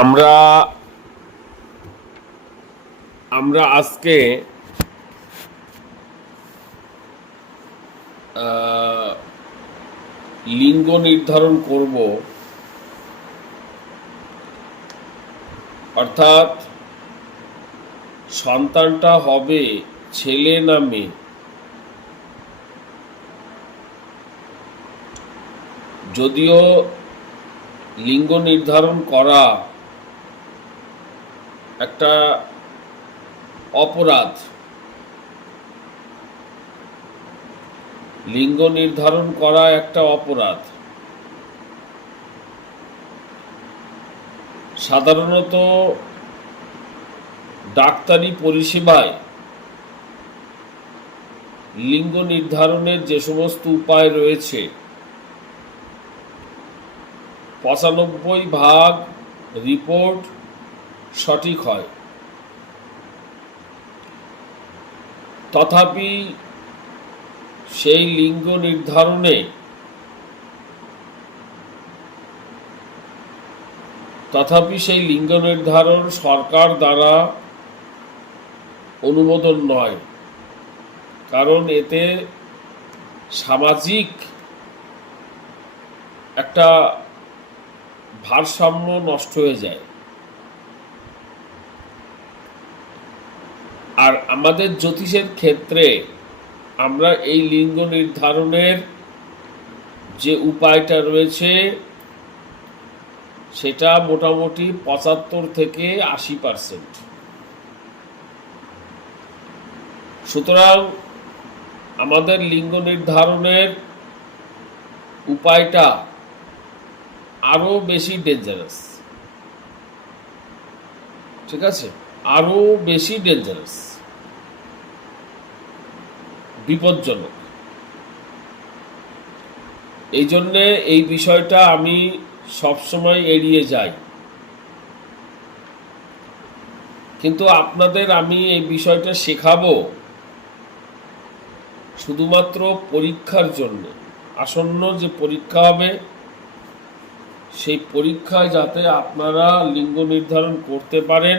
আমরা আমরা আজকে লিঙ্গ নির্ধারণ করব, অর্থাৎ সন্তানটা হবে ছেলে না মেয়ে। যদিও লিঙ্গ নির্ধারণ করা একটা অপরাধ, লিঙ্গ নির্ধারণ করা একটা অপরাধ। সাধারণত ডাক্তারি পরিষেবায় লিঙ্গ নির্ধারণের যে সমস্ত উপায় রয়েছে ৯৫% রিপোর্ট সঠিক হয়। তথাপি সেই লিঙ্গ নির্ধারণ সরকার দ্বারা অনুমোদন নয়, কারণ এতে সামাজিক একটা ভারসাম্য নষ্ট হয়ে যায়। আর আমাদের জ্যোতিষের ক্ষেত্রে আমরা এই লিঙ্গ নির্ধারণের যে উপায়টা রয়েছে সেটা মোটামুটি ৭৫ থেকে ৮০%। সুতরাং আমাদের লিঙ্গ নির্ধারণের উপায়টা আরো বেশি ডেঞ্জারাস, ঠিক আছে, আরো বেশি ডেঞ্জারাস, বিপজ্জনক। এই জন্যে এই বিষয়টা আমি সবসময় এড়িয়ে যাই। কিন্তু আপনাদের আমি এই বিষয়টা শেখাবো শুধুমাত্র পরীক্ষার জন্য। আসন্ন যে পরীক্ষা হবে সেই পরীক্ষায় যাতে আপনারা লিঙ্গ নির্ধারণ করতে পারেন,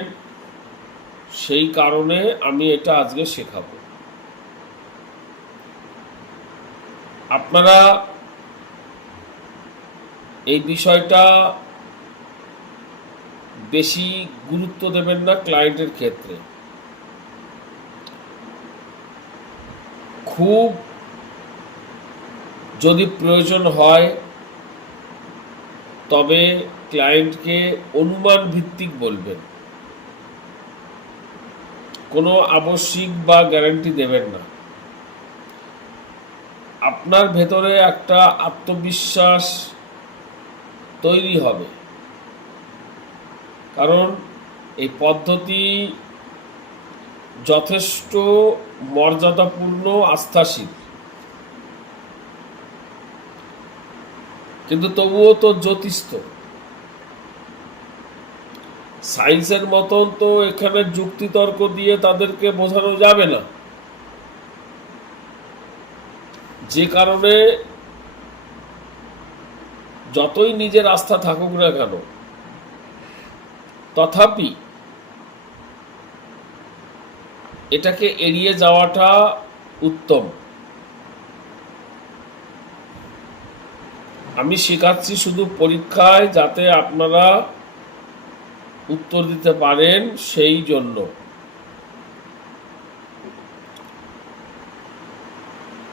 সেই কারণে আমি এটা আজকে শেখাবো। আপনারা এই বিষয়টা বেশি গুরুত্ব দেবেন না ক্লায়েন্টের ক্ষেত্রে। খুব যদি প্রয়োজন হয় তবে ক্লায়েন্টকে অনুমান ভিত্তিক বলবেন, কোনো আবশ্যিক বা গ্যারান্টি দেবেন না। আপনার ভেতরে একটা আত্মবিশ্বাস তৈরি হবে, কারণ এই পদ্ধতি যথেষ্ট মর্যাদাপূর্ণ, আস্থাশীল। কিন্তু তবুও তো জ্যোতিষ, তো সায়েন্সের মতন তো এখানে যুক্তিতর্ক দিয়ে তাদেরকে বোঝানো যাবে না। যে কারণে যতই নিজের আস্থা থাকুক না কেন, তথাপি এটাকে এড়িয়ে যাওয়াটা উত্তম। আমি শেখাচ্ছি শুধু পরীক্ষায় যাতে আপনারা উত্তর দিতে পারেন, সেই জন্য।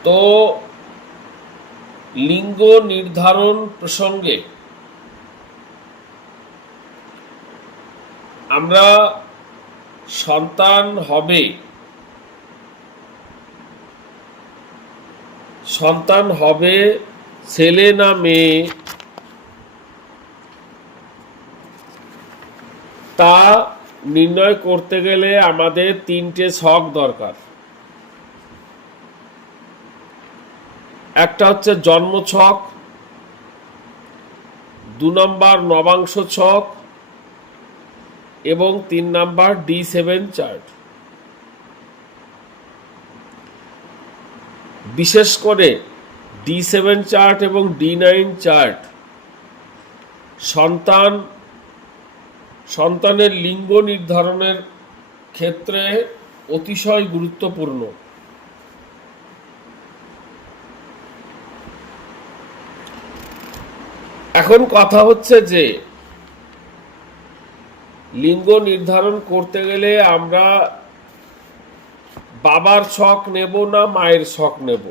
তো লিঙ্গ নির্ধারণ প্রসঙ্গে আমরা সন্তান হবে ছেলে না মেয়ে তা নির্ণয় করতে গেলে আমাদের ৩টে ছক দরকার। একটা হচ্ছে জন্ম ছক, ২ নম্বর নবাংশ ছক এবং ৩ নম্বর D7 চার্ট। বিশেষ করে D7 চার্ট এবং D9 চার্ট সন্তান সন্তানের লিঙ্গ নির্ধারণের ক্ষেত্রে অতিশয় গুরুত্বপূর্ণ। এখন কথা হচ্ছে যে লিঙ্গ নির্ধারণ করতে গেলে আমরা বাবার ছক নেব না মায়ের ছক নেব,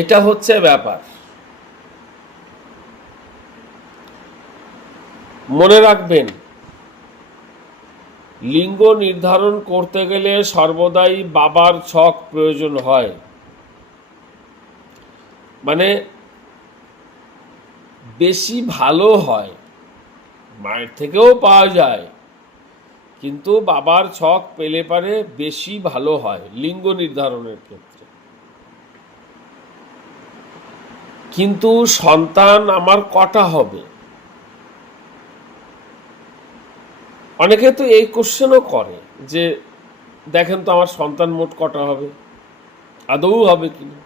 এটা হচ্ছে ব্যাপার। মনে রাখবেন, লিঙ্গ নির্ধারণ করতে গেলে সর্বদাই বাবার ছক প্রয়োজন হয়। মানে বেশি ভালো হয়, মায়ের থেকেও পাওয়া যায়, কিন্তু বাবার ছক পেলে পারে বেশি ভালো হয় লিঙ্গ নির্ধারণের ক্ষেত্রে। কিন্তু সন্তান আমার কটা হবে? অনেকে তো এই কোশ্চেনও করে যে দেখেন তো আমার সন্তান মোট কটা হবে, আদৌ হবে কিনা।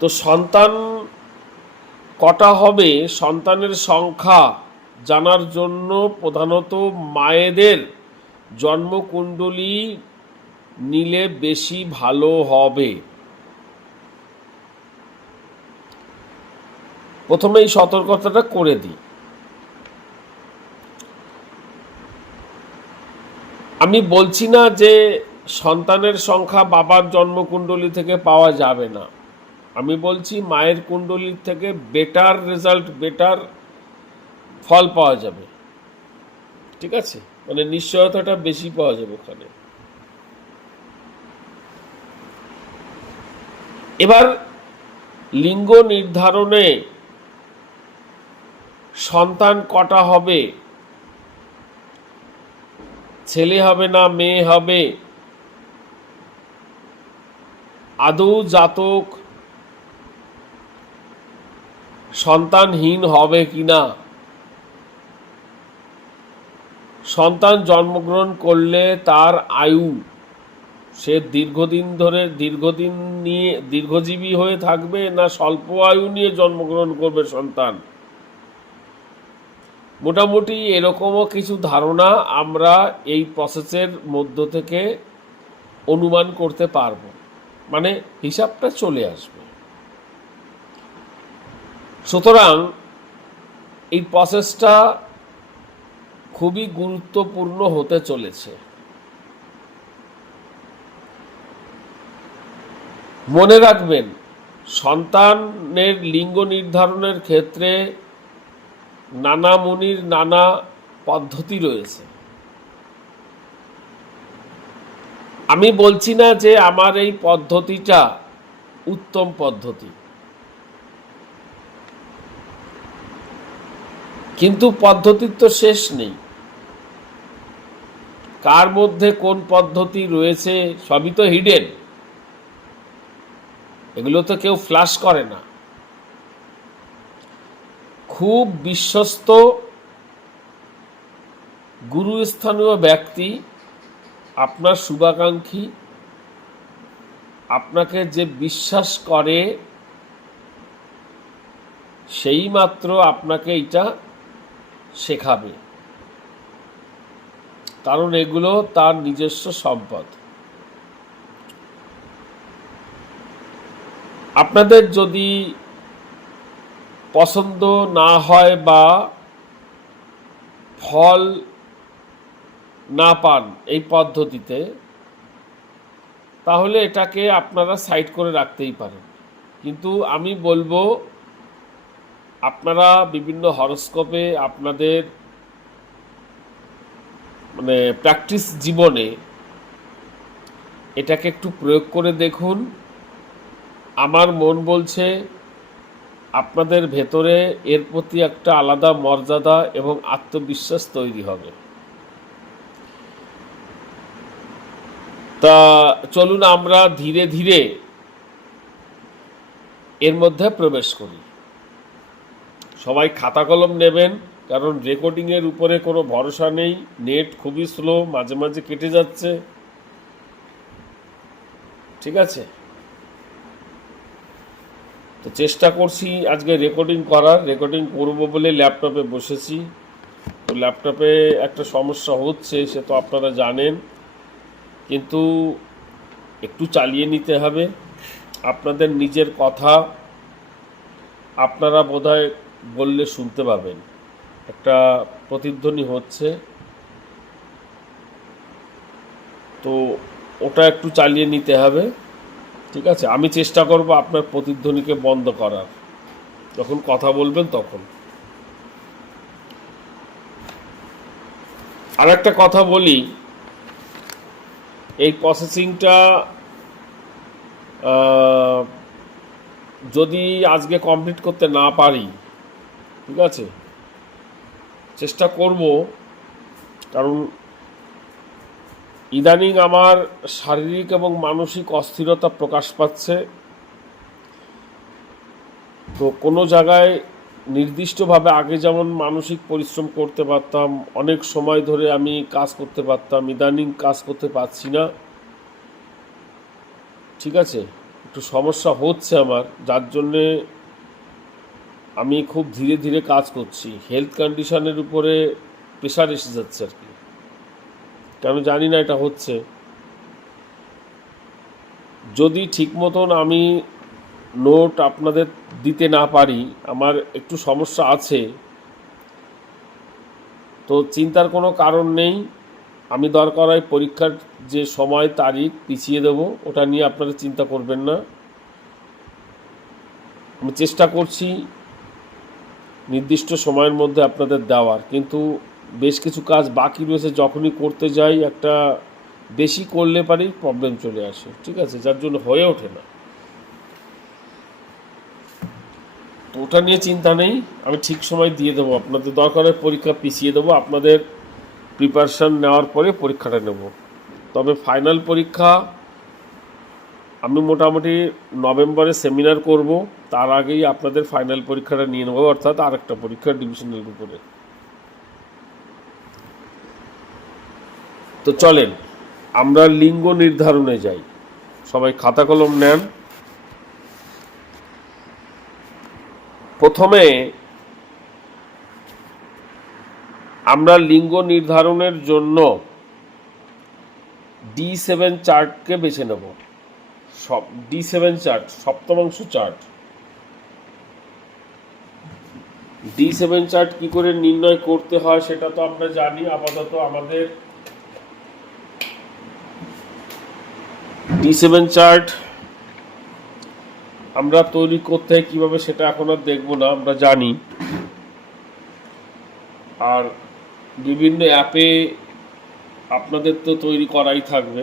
তো সন্তান কটা হবে, সন্তানের সংখ্যা জানার জন্য প্রধানত মায়েদের জন্মকুণ্ডলী নিলে বেশি ভালো হবে। প্রথমে এই সতর্কতাটা করে দিই। আমি বলছি না যে সন্তানের সংখ্যা বাবার জন্মকুণ্ডলী থেকে পাওয়া যাবে না, আমি বলছি মায়ের কুণ্ডলীর থেকে বেটার রেজাল্ট, বেটার ফল পাওয়া যাবে। ঠিক আছে, মানে নিশ্চয়তাটা বেশি পাওয়া যাবে ওখানে। এবার লিঙ্গ নির্ধারণে সন্তান কটা হবে, ছেলে হবে না মেয়ে হবে, আদৌ জাতক সন্তানহীন হবে কিনা, সন্তান জন্মগ্রহণ করলে তার আয়ু, সে দীর্ঘদিন নিয়ে দীর্ঘজীবী হয়ে থাকবে না স্বল্প আয়ু নিয়ে জন্মগ্রহণ করবে সন্তান, মোটামুটি এরকমও কিছু ধারণা আমরা এই প্রসেসের মধ্য থেকে অনুমান করতে পারব, মানে হিসাবটা চলে আসবে। সুতরাং এই প্রসেসটা খুবই গুরুত্বপূর্ণ হতে চলেছে। মনে রাখবেন, সন্তানের লিঙ্গ নির্ধারণের ক্ষেত্রে নানা মুনির নানা পদ্ধতি রয়েছে। আমি বলছি না যে আমার এই পদ্ধতিটা উত্তম পদ্ধতি, কিন্তু পদ্ধতির তো শেষ নেই। কার মধ্যে কোন পদ্ধতি রয়েছে সবই তো হিডেন, এগুলো তো কেউ ফ্ল্যাশ করে না। খুব বিশ্বস্ত গুরুস্থানীয় ব্যক্তি, আপনার শুভাকাঙ্ক্ষী, আপনাকে যে বিশ্বাস করে সেই মাত্র আপনাকে এটা শেখাবে, কারণ এগুলো তার নিজস্ব সম্পদ। আপনাদের যদি পছন্দ না হয় বা ফল না পান এই পদ্ধতিতে, তাহলে এটাকে আপনারা সাইড করে রাখতেই পারেন। কিন্তু আমি বলবো, আপনারা বিভিন্ন হরোস্কোপে আপনাদের মানে প্র্যাকটিস জীবনে এটাকে একটু প্রয়োগ করে দেখুন। আমার মন বলছে আপনাদের ভেতরে এর প্রতি একটা আলাদা মর্যাদা এবং আত্মবিশ্বাস তৈরি হবে। তা চলুন আমরা ধীরে ধীরে এর মধ্যে প্রবেশ করি। সবাই খাতা কলম নেবেন, কারণ রেকর্ডিংয়ের উপরে কোনো ভরসা নেই, নেট খুবই স্লো, মাঝে মাঝে কেটে যাচ্ছে। ঠিক আছে, তো চেষ্টা করছি আজকে রেকর্ডিং করব বলে ল্যাপটপে বসেছি। তো ল্যাপটপে একটা সমস্যা হচ্ছে, সে তো আপনারা জানেন, কিন্তু একটু চালিয়ে নিতে হবে। আপনাদের নিজের কথা আপনারা বোধহয় বললে শুনতে পাবেন, একটা প্রতিধ্বনি হচ্ছে, তো ওটা একটু চালিয়ে নিতে হবে। ঠিক আছে, আমি চেষ্টা করব আপনার প্রতিধ্বনিকে বন্ধ করার, যখন কথা বলবেন তখন। আর একটা কথা বলি, এই প্রসেসিংটা যদি আজকে কমপ্লিট করতে না পারি, ঠিক আছে, চেষ্টা করব, কারণ ইদানিং আমার শারীরিক এবং মানসিক অস্থিরতা প্রকাশ পাচ্ছে। তো কোনো জায়গায় নির্দিষ্টভাবে আগে যেমন মানসিক পরিশ্রম করতে পারতাম, অনেক সময় ধরে আমি কাজ করতে পারতাম, ইদানিং কাজ করতে পারছি না। ঠিক আছে, একটু সমস্যা হচ্ছে আমার, যার জন্যে আমি খুব ধীরে ধীরে কাজ করছি। হেলথ কন্ডিশনের উপরে প্রেশার এসে যাচ্ছে আর কি, কেন জানি না এটা হচ্ছে। যদি ঠিক মতন আমি নোট আপনাদের দিতে না পারি, আমার একটু সমস্যা আছে, তো চিন্তার কোনো কারণ নেই। আমি দরকার হয় পরীক্ষার যে সময় তারিখ পিছিয়ে দেব, ওটা নিয়ে আপনারা চিন্তা করবেন না। আমি চেষ্টা করছি নির্দিষ্ট সময়ের মধ্যে আপনাদের দেওয়ার, কিন্তু বেশ কিছু কাজ বাকি রয়েছে, যখনই করতে যাই একটা বেশি করলে পারেই প্রবলেম চলে আসে। ঠিক আছে, যার জন্য হয়ে ওঠে না। তো ওটা নিয়ে চিন্তা নেই, আমি ঠিক সময় দিয়ে দেবো আপনাদের। দরকারের পরীক্ষা পিছিয়ে দেবো, আপনাদের প্রিপারেশান নেওয়ার পরে পরীক্ষাটা নেব। তবে ফাইনাল পরীক্ষা আমি মোটামুটি নভেম্বরে সেমিনার করব, তার আগেই আপনাদের ফাইনাল পরীক্ষাটা নিয়ে নেবো, অর্থাৎ আরেকটা পরীক্ষা ডিভিশনের উপরে। তো চলেন আমরা লিঙ্গ নির্ধারণে যাই। সবাই খাতা কলম নেন। প্রথমে আমরা লিঙ্গ নির্ধারণের জন্য D7 চার্টকে বেছে নেব। D7 chart, সপ্তমাংশ chart. D7 chart কি করে নির্ণয় করতে হয় সেটা তো আমরা জানি। আপাতত আমাদের D7 চার্ট আমরা তৈরি করতে হয় কীভাবে সেটা এখন আর দেখবো না, আমরা জানি। আর বিভিন্ন অ্যাপে আপনাদের তো তৈরি করাই থাকবে।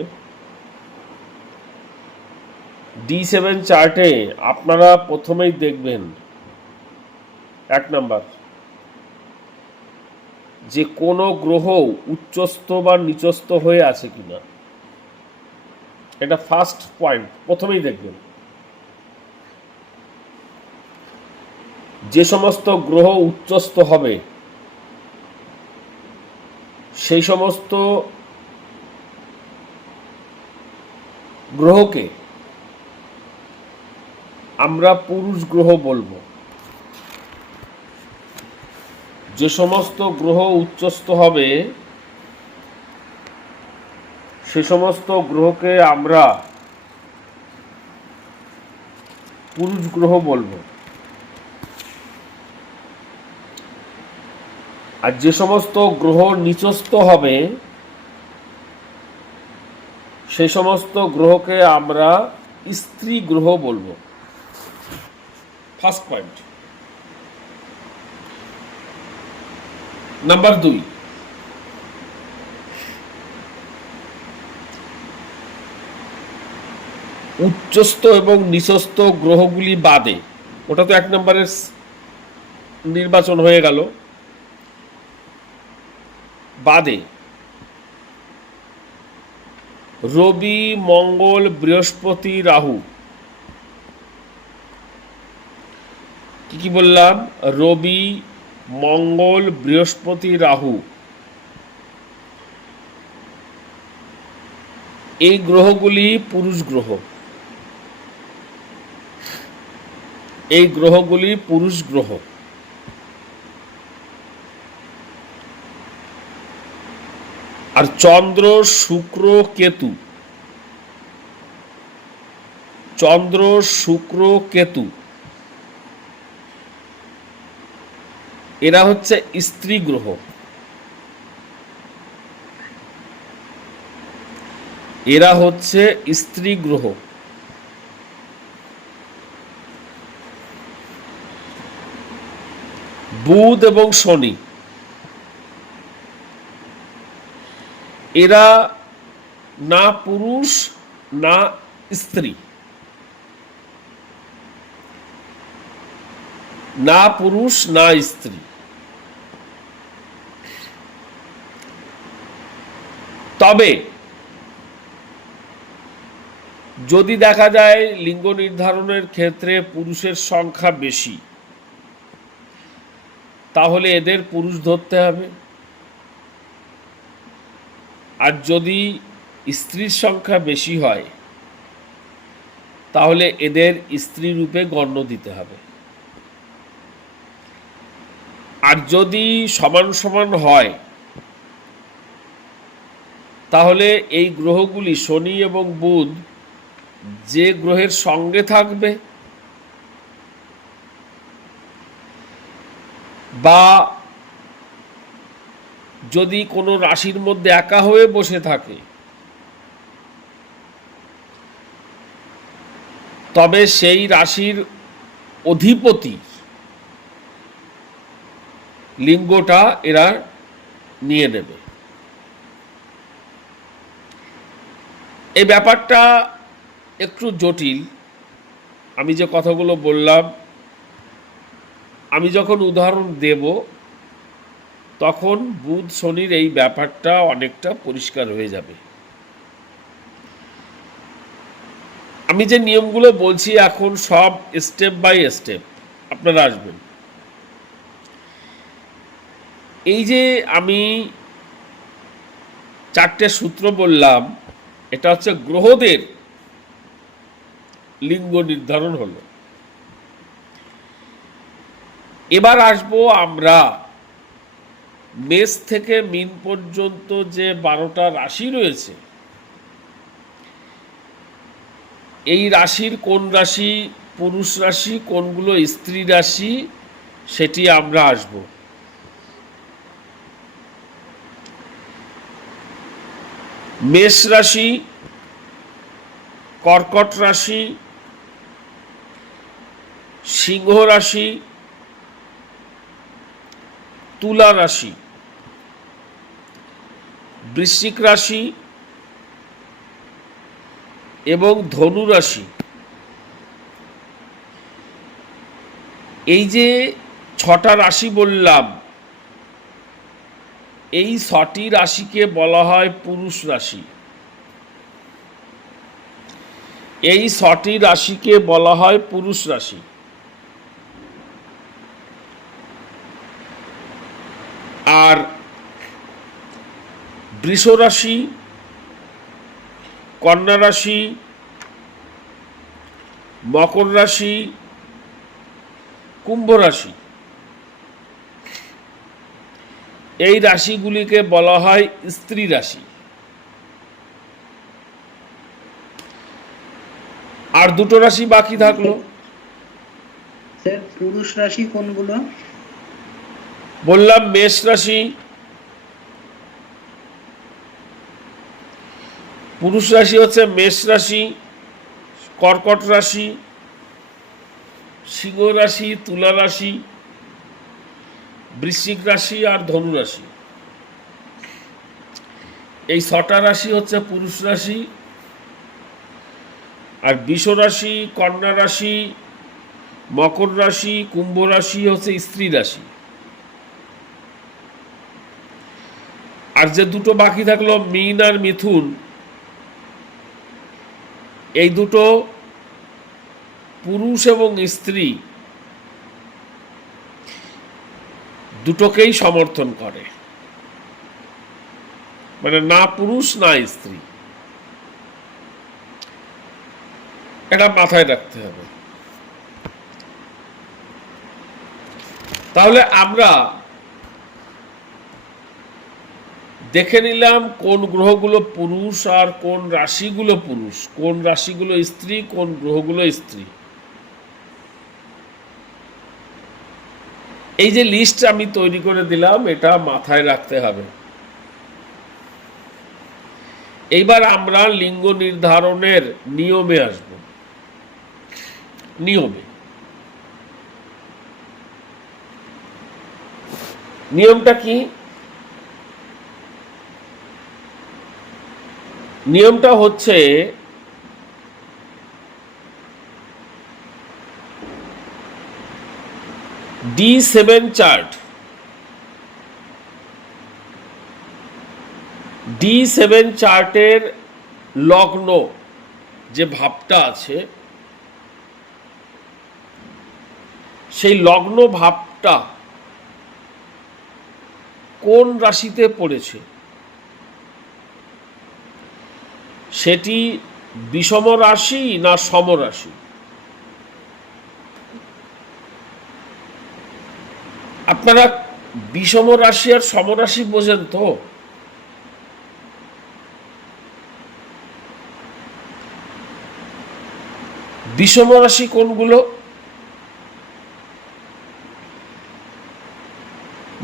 D7 চার্টে আপনারা প্রথমেই দেখবেন, 1 নাম্বার, যে কোনো গ্রহ উচ্চস্থ বা নিচস্থ হয়ে আছে কিনা। এটা ফার্স্ট পয়েন্ট, প্রথমেই দেখবেন। যে সমস্ত গ্রহ উচ্চস্থ হবে সেই সমস্ত গ্রহকে আমরা পুরুষ গ্রহ বলবো। যে সমস্ত গ্রহ উচ্চস্থ হবে সে সমস্ত গ্রহকে আমরা পুরুষ গ্রহ বলবো। আর যে সমস্ত গ্রহ নিচস্থ হবে সে সমস্ত গ্রহকে আমরা স্ত্রী গ্রহ বলবো। First point. নাম্বার 2, উচ্চস্থ এবং নিচস্থ গ্রহগুলি বাদে, ওটা তো 1 নম্বরের নির্বাচন হয়ে গেল, বাদে রবি, মঙ্গল, বৃহস্পতি, রাহু। কি বললাম? রবি, মঙ্গল, বৃহস্পতি, রাহু, এই গ্রহগুলি পুরুষ গ্রহ। এই গ্রহগুলি পুরুষ গ্রহ। আর চন্দ্র, শুক্র, কেতু, চন্দ্র, শুক্র, কেতু এরা হচ্ছে স্ত্রী গ্রহ। এরা হচ্ছে স্ত্রী গ্রহ। বুধ এবং শনি এরা না পুরুষ না স্ত্রী, না পুরুষ না স্ত্রী। তবে যদি দেখা যায় লিঙ্গ নির্ধারণের ক্ষেত্রে পুরুষের সংখ্যা বেশি, তাহলে এদের পুরুষ ধরতে হবে। আর যদি স্ত্রীর সংখ্যা বেশি হয়, তাহলে এদের স্ত্রী রূপে গণ্য দিতে হবে। আর যদি সমান সমান হয়, তাহলে এই গ্রহগুলি শনি এবং বুধ যে গ্রহের সঙ্গে থাকবে বা যদি কোনো রাশির মধ্যে একা হয়ে বসে থাকে, তবে সেই রাশির অধিপতি লিঙ্গটা এরা নিয়ে নেবে। এই ব্যাপারটা একটু জটিল। আমি যে কথাগুলো বললাম, আমি যখন উদাহরণ দেব তখন বুধ শনির এই ব্যাপারটা অনেকটা পরিষ্কার হয়ে যাবে। আমি যে নিয়মগুলো বলছি এখন সব স্টেপ বাই স্টেপ আপনারা আসবেন। এই যে আমি 4টে সূত্র বললাম, এটা হচ্ছে গ্রহদের লিঙ্গ নির্ধারণ হলো। এবার আসবো আমরা মেষ থেকে মীন পর্যন্ত যে 12টা রাশি রয়েছে, এই রাশির কোন রাশি পুরুষ রাশি, কোনগুলো স্ত্রী রাশি, সেটি আমরা আসব। মেষ রাশি, কর্কট রাশি, সিংহ রাশি, তুলা রাশি, বৃশ্চিক রাশি এবং ধনু রাশি। এই যে 6টা রাশি বললাম, এই 6টি রাশিকে বলা হয় পুরুষ রাশি। এই 6টি রাশিকে বলা হয় পুরুষ রাশি। আর বৃষ রাশি, কন্যা রাশি, মকর রাশি, কুম্ভ রাশি, এই রাশিগুলিকে বলা হয় স্ত্রী রাশি। আর দুটো রাশি বাকি থাকলো। স্যার পুরুষ রাশি কোনগুলো? বললাম মেষ রাশি, পুরুষ রাশি হচ্ছে মেষ রাশি, কর্কট রাশি, সিংহ রাশি, তুলা রাশি, বৃশ্চিক রাশি আর ধনু রাশি। এই 6টা রাশি হচ্ছে পুরুষ রাশি। আর বৃষ রাশি, কন্যা রাশি, মকর রাশি, কুম্ভ রাশি হচ্ছে স্ত্রী রাশি। আর যে দুটো বাকি থাকলো মীন আর মিথুন, এই দুটো পুরুষ এবং স্ত্রী দুটোকেই সমর্থন করে, মানে না পুরুষ না স্ত্রী। এটা মাথায় রাখতে হবে। তাহলে আমরা দেখে নিলাম কোন গ্রহগুলো পুরুষ আর কোন রাশিগুলো পুরুষ, কোন রাশিগুলো স্ত্রী, কোন গ্রহগুলো স্ত্রী। এই যে লিস্ট আমি তৈরি করে দিলাম, এটা মাথায় রাখতে হবে। এইবার আমরা লিঙ্গ নির্ধারণের নিয়মে আসব। নিয়মটা কি? নিয়মটা হচ্ছে D7 চার্ট। D7 চার্টের লগ্ন যে ভাবটা আছে, সেই লগ্ন ভাবটা কোন রাশিতে পড়েছে, সেটি বিষম রাশি না সমরাশি? আপনারা বিষম রাশি আর সমরাশি বোঝেন তো? বিষম রাশি কোনগুলো?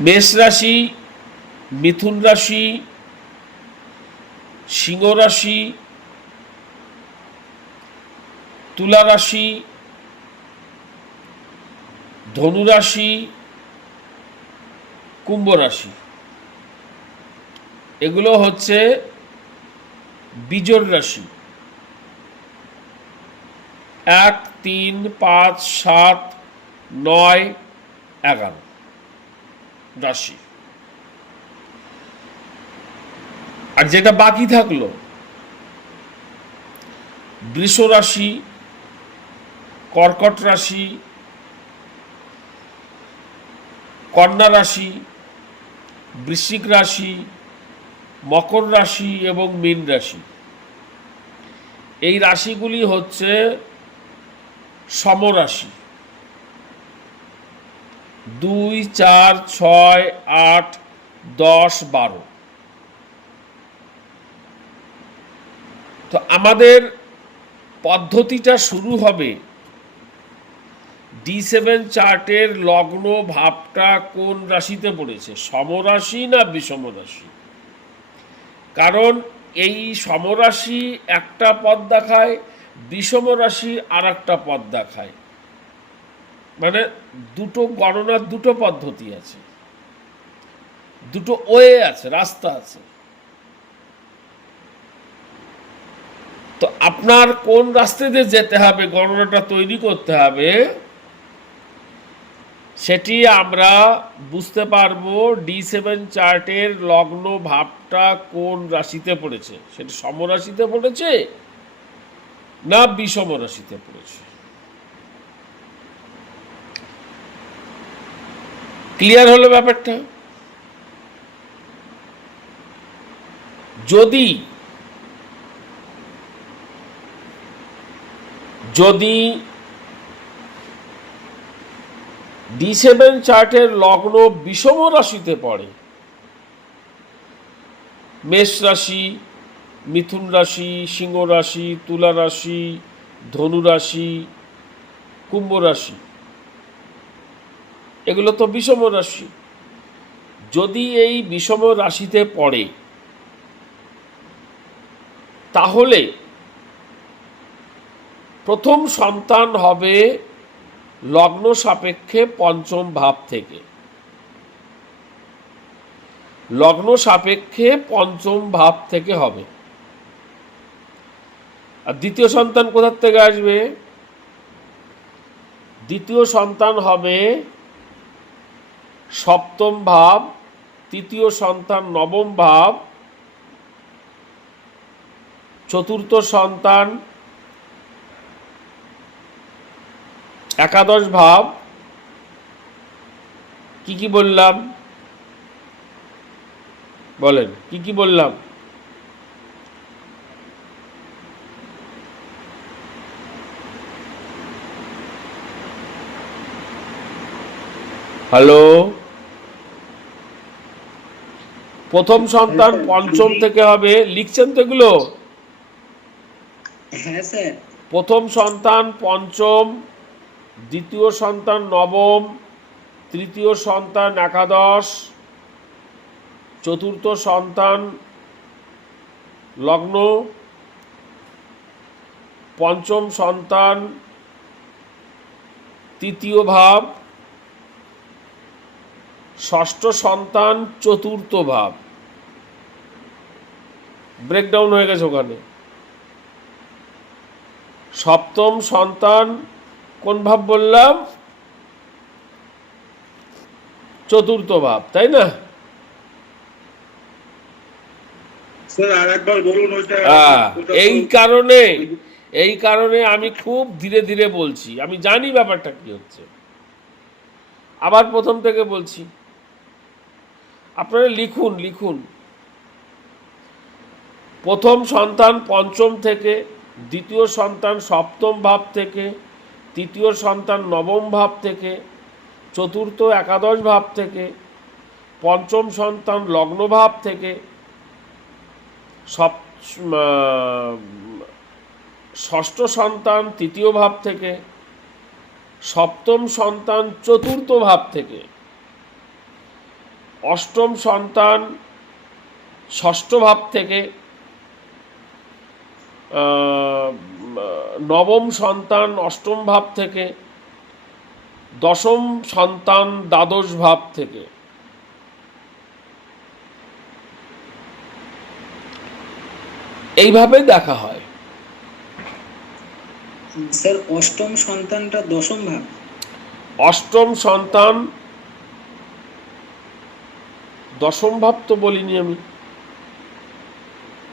মেষ রাশি, মিথুন রাশি, সিংহ রাশি, তুলা রাশি, ধনু রাশি, কুম্ভ রাশি। এগুলো হচ্ছে বিজোড় রাশি। 1, 3, 5, 7, 9, 11 রাশি। আর যেটা বাকি থাকলো, বৃষ রাশি, কর্কট রাশি, কন্যা রাশি, বৃশ্চিক রাশি, মকর রাশি এবং মীন রাশি। এই রাশিগুলি হচ্ছে সমরাশি। 2, 4, 6, 8, 10, 12। তো আমাদের পদ্ধতিটা শুরু হবে D7 চার্টের লগ্ন ভাবটা কোন রাশিতে পড়েছে, সমরাশি না বিষম রাশি। কারণ এই সমরাশি একটা পদ দেখায়, বিষম রাশি আর একটা পদ দেখায়। মানে দুটো গণনার দুটো পদ্ধতি আছে, দুটো ওয়ে আছে, রাস্তা আছে। তো আপনার কোন রাস্তা দিয়ে যেতে হবে, গণনাটা তৈরি করতে হবে, সেটি আমরা বুঝতে পারবো D7 চার্টের লগ্ন ভাবটা কোন রাশিতে পড়েছে, সেটি সমরাশিতে পড়েছে না বিষম রাশিতে পড়েছে। ক্লিয়ার হলো ব্যাপারটা? যদি যদি D7 চার্টের লগ্ন বিষম রাশিতে পড়ে, মেষ রাশি, মিথুন রাশি, সিংহ রাশি, তুলা রাশি, ধনু রাশি, কুম্ভ রাশি, এগুলো তো বিষম রাশি। যদি এই বিষম রাশিতে পড়ে, তাহলে প্রথম সন্তান হবে লগ্ন সাপেক্ষে পঞ্চম ভাব থেকে। লগ্ন সাপেক্ষে পঞ্চম ভাব থেকে হবে। আর দ্বিতীয় সন্তান কোথার থেকে আসবে? দ্বিতীয় সন্তান হবে সপ্তম ভাব, তৃতীয় সন্তান নবম ভাব, চতুর্থ সন্তান একাদশ ভাব। কি কি বললাম বলেন, কি কি বললাম? হ্যালো, প্রথম সন্তান পঞ্চম থেকে হবে, লিখছেন তো এগুলো? হ্যাঁ স্যার। প্রথম সন্তান পঞ্চম, দ্বিতীয় সন্তান নবম, তৃতীয় সন্তান একাদশ, চতুর্থ সন্তান লগ্ন, পঞ্চম সন্তান তৃতীয় ভাব, ষষ্ঠ সন্তান চতুর্থ ভাব। ব্রেকডাউন হয়ে গেছে ওখানে। সপ্তম সন্তান কোন ভাব বললাম? চতুর্থ ভাব, তাই না? স্যার আরেকবার বলুন ওইটা। এই কারণে আমি খুব ধীরে ধীরে বলছি, আমি জানি ব্যাপারটা কি হচ্ছে। আবার প্রথম থেকে বলছি, আপনারা লিখুন লিখুন। প্রথম সন্তান পঞ্চম থেকে, দ্বিতীয় সন্তান সপ্তম ভাব থেকে, তৃতীয় সন্তান নবম ভাব থেকে, চতুর্থ একাদশ ভাব থেকে, পঞ্চম সন্তান লগ্ন ভাব থেকে, ষষ্ঠ সন্তান তৃতীয় ভাব থেকে, সপ্তম সন্তান চতুর্থ ভাব থেকে, অষ্টম সন্তান ষষ্ঠ ভাব থেকে, নবম সন্তান অষ্টম ভাব থেকে, দশম সন্তান দ্বাদশ ভাব থেকে। এইভাবে দেখা হয়। স্যার অষ্টম সন্তানটা দশম ভাব? অষ্টম সন্তান দশম ভাব তো বলিনি আমি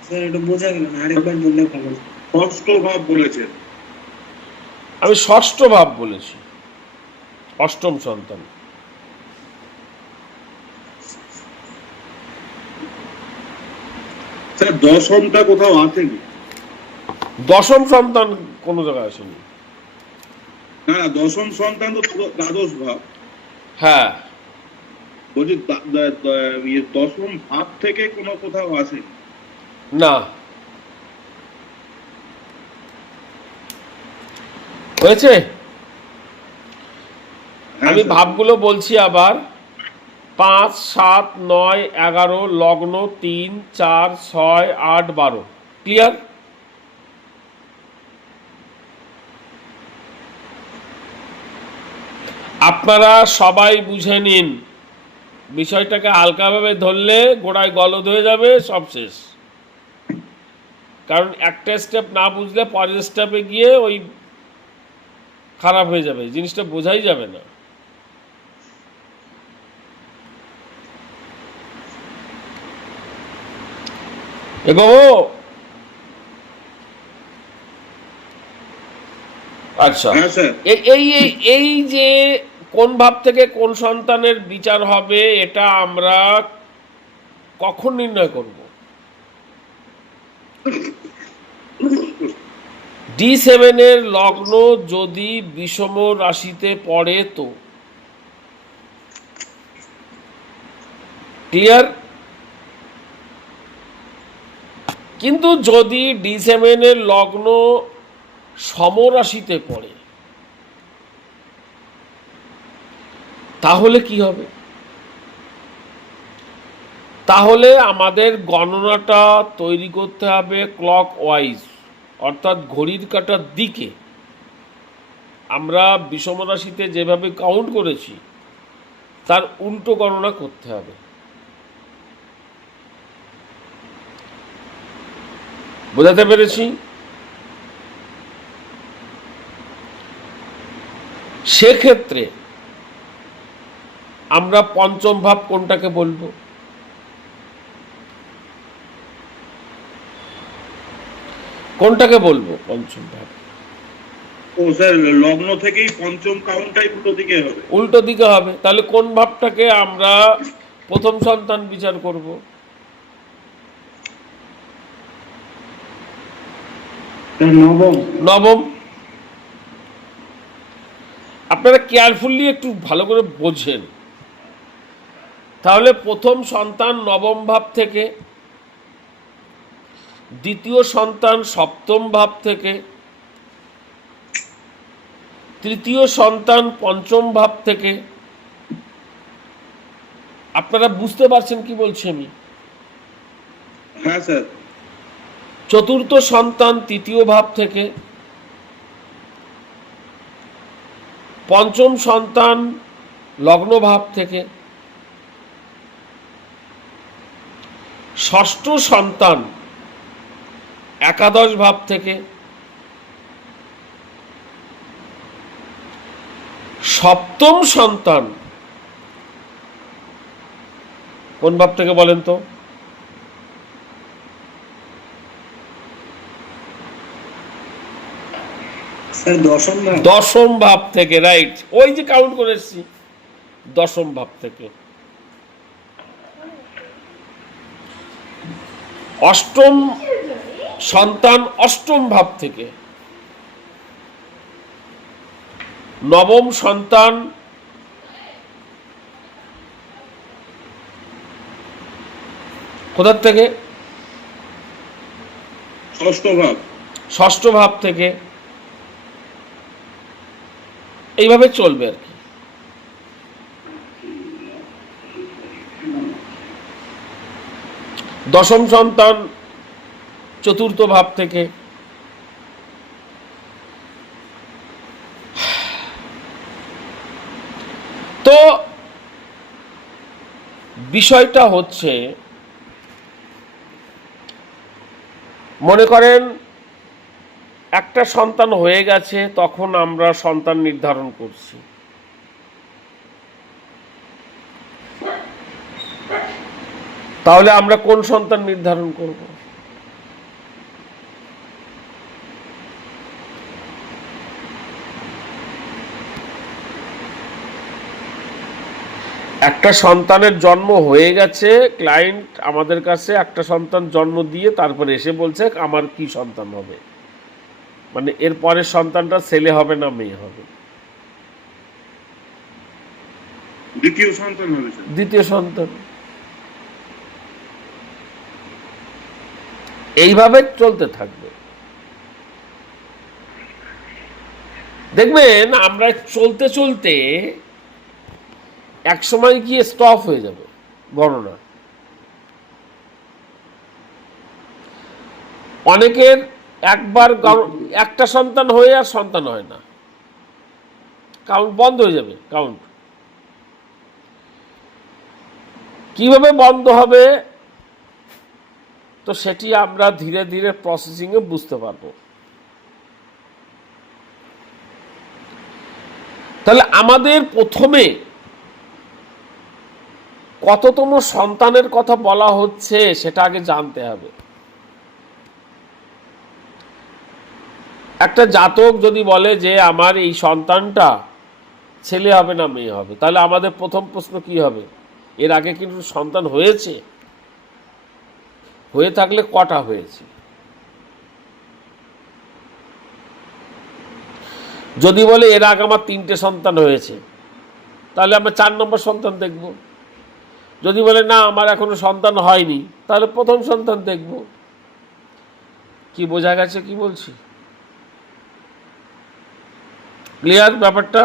স্যার, এটা বোঝা গেল না, আরেকবার বললে ভালো। ষষ্ঠ ভাব বলেছেন। আমি ষষ্ঠ ভাব বলেছি। অষ্টম সন্তান স্যার দশমটা কোথাও আসেনি। দশম সন্তান কোনো জায়গায় আসেনি। হ্যাঁ দশম সন্তান তো দ্বাদশ ভাব। হ্যাঁ, বলছি দশম ভাব থেকে কোনো কোথাও আসেনি। না, হয়েছে। হ্যাঁ, আমি স্যার। ভাবগুলো বলছি আবার। 5, 7, 9, 11, লগ্ন 3, 4, 6, 8, 12। ক্লিয়ার? আপনারা সবাই বুঝে নিন, বিষয়টাকে হালকাভাবে ধরলে গোড়ায় গলদ হয়ে যাবে, সব শেষ। কারণ একটা স্টেপ না বুঝলে পরের স্টেপে গিয়ে ওই খারাপ হয়ে যাবে, জিনিসটা বোঝাই যাবে না। এগোবো? আচ্ছা, হ্যাঁ স্যার। এই যে কোন ভাব থেকে কোন সন্তানের বিচার হবে, এটা আমরা কখন নির্ণয় করব? D7 এর লগ্ন যদি বিষম রাশিতে পড়ে তো। ক্লিয়ার? কিন্তু যদি D7 এর লগ্ন সমরাশিতে পড়ে তাহলে কি হবে? তাহলে আমাদের গণনাটা তৈরি করতে হবে ক্লক ওয়াইজ, অর্থাৎ ঘড়ির কাঁটার দিকে। আমরা বিষম রাশিতে যেভাবে কাউন্ট করেছি তার উল্টো গণনা করতে হবে। বোঝাতে পেরেছি? সেক্ষেত্রে আমরা পঞ্চম ভাব কোনটাকে বলবো? কোনটাকে বলবো পঞ্চম ভাব? ও স্যার লগ্ন থেকেই পঞ্চম কাউন্টটাই উল্টো দিকে হবে। উল্টো দিকে হবে। তাহলে কোন ভাবটাকে আমরা প্রথম সন্তান বিচার করব? নবম। নবম। আপনারা কেয়ারফুলি একটু ভালো করে বোঝেন। তাহলে প্রথম সন্তান নবম ভাব থেকে, দ্বিতীয় সন্তান সপ্তম ভাব থেকে, তৃতীয় সন্তান পঞ্চম ভাব থেকে। আপনারা বুঝতে পারছেন কি বলছি আমি? হ্যাঁ স্যার। চতুর্থ সন্তান তৃতীয় ভাব থেকে, পঞ্চম সন্তান লগ্ন ভাব থেকে, ষষ্ঠ সন্তান একাদশ ভাব থেকে, সপ্তম সন্তান কোন ভাব থেকে বলেন তো? স্যার দশম ভাব। দশম ভাব থেকে, রাইট। ওই যে কাউন্ট করে এসেছি, দশম ভাব থেকে। অষ্টম সন্তান অষ্টম ভাব থেকে, নবম সন্তান কোথার থেকে? ষষ্ঠ ভাব। ষষ্ঠ ভাব থেকে। এইভাবে চলবে আর কি। দশম সন্তান চতুর্থ ভাব থেকে। তো বিষয়টা হচ্ছে, মনে করেন একটা সন্তান হয়ে গেছে, তখন আমরা সন্তান নির্ধারণ করছি। তাহলে আমরা কোন সন্তান নির্ধারণ করব? একটা সন্তানের জন্ম হয়ে গেছে, ক্লায়েন্ট আমাদের কাছে একটা সন্তান জন্ম দিয়ে তারপরে এসে বলছে আমার কি সন্তান হবে, মানে এর পরের সন্তানটা ছেলে হবে না মেয়ে হবে? দ্বিতীয় সন্তান হবে স্যার। দ্বিতীয় সন্তান। এইভাবে চলতে থাকবে। দেখবেন আমরা চলতে চলতে এক সময় গিয়ে স্টপ হয়ে যাবে গণনা। অনেকের একবার একটা সন্তান হয়ে আর সন্তান হয় না, কাউন্ট বন্ধ হয়ে যাবে। কাউন্ট কিভাবে বন্ধ হবে, তো সেটি আমরা ধীরে ধীরে প্রসেসিংয়ে বুঝতে পারবো। তাহলে আমাদের প্রথমে কততম সন্তানের কথা বলা হচ্ছে সেটা আগে জানতে হবে। একটা জাতক যদি বলে যে আমার এই সন্তানটা ছেলে হবে না মেয়ে হবে, তাহলে আমাদের প্রথম প্রশ্ন কি হবে? এর আগে কিন্তু সন্তান হয়েছে, হয়ে থাকলে কটা হয়েছে? যদি বলে এর আগে আমার 3টে সন্তান হয়েছে, তাহলে আমরা 4 নম্বর সন্তান দেখব। যদি বলে না আমার এখনো সন্তান হয়নি, তাহলে প্রথম সন্তান দেখব। কি বোঝা গেছে কি বলছি? ক্লিয়ার ব্যাপারটা?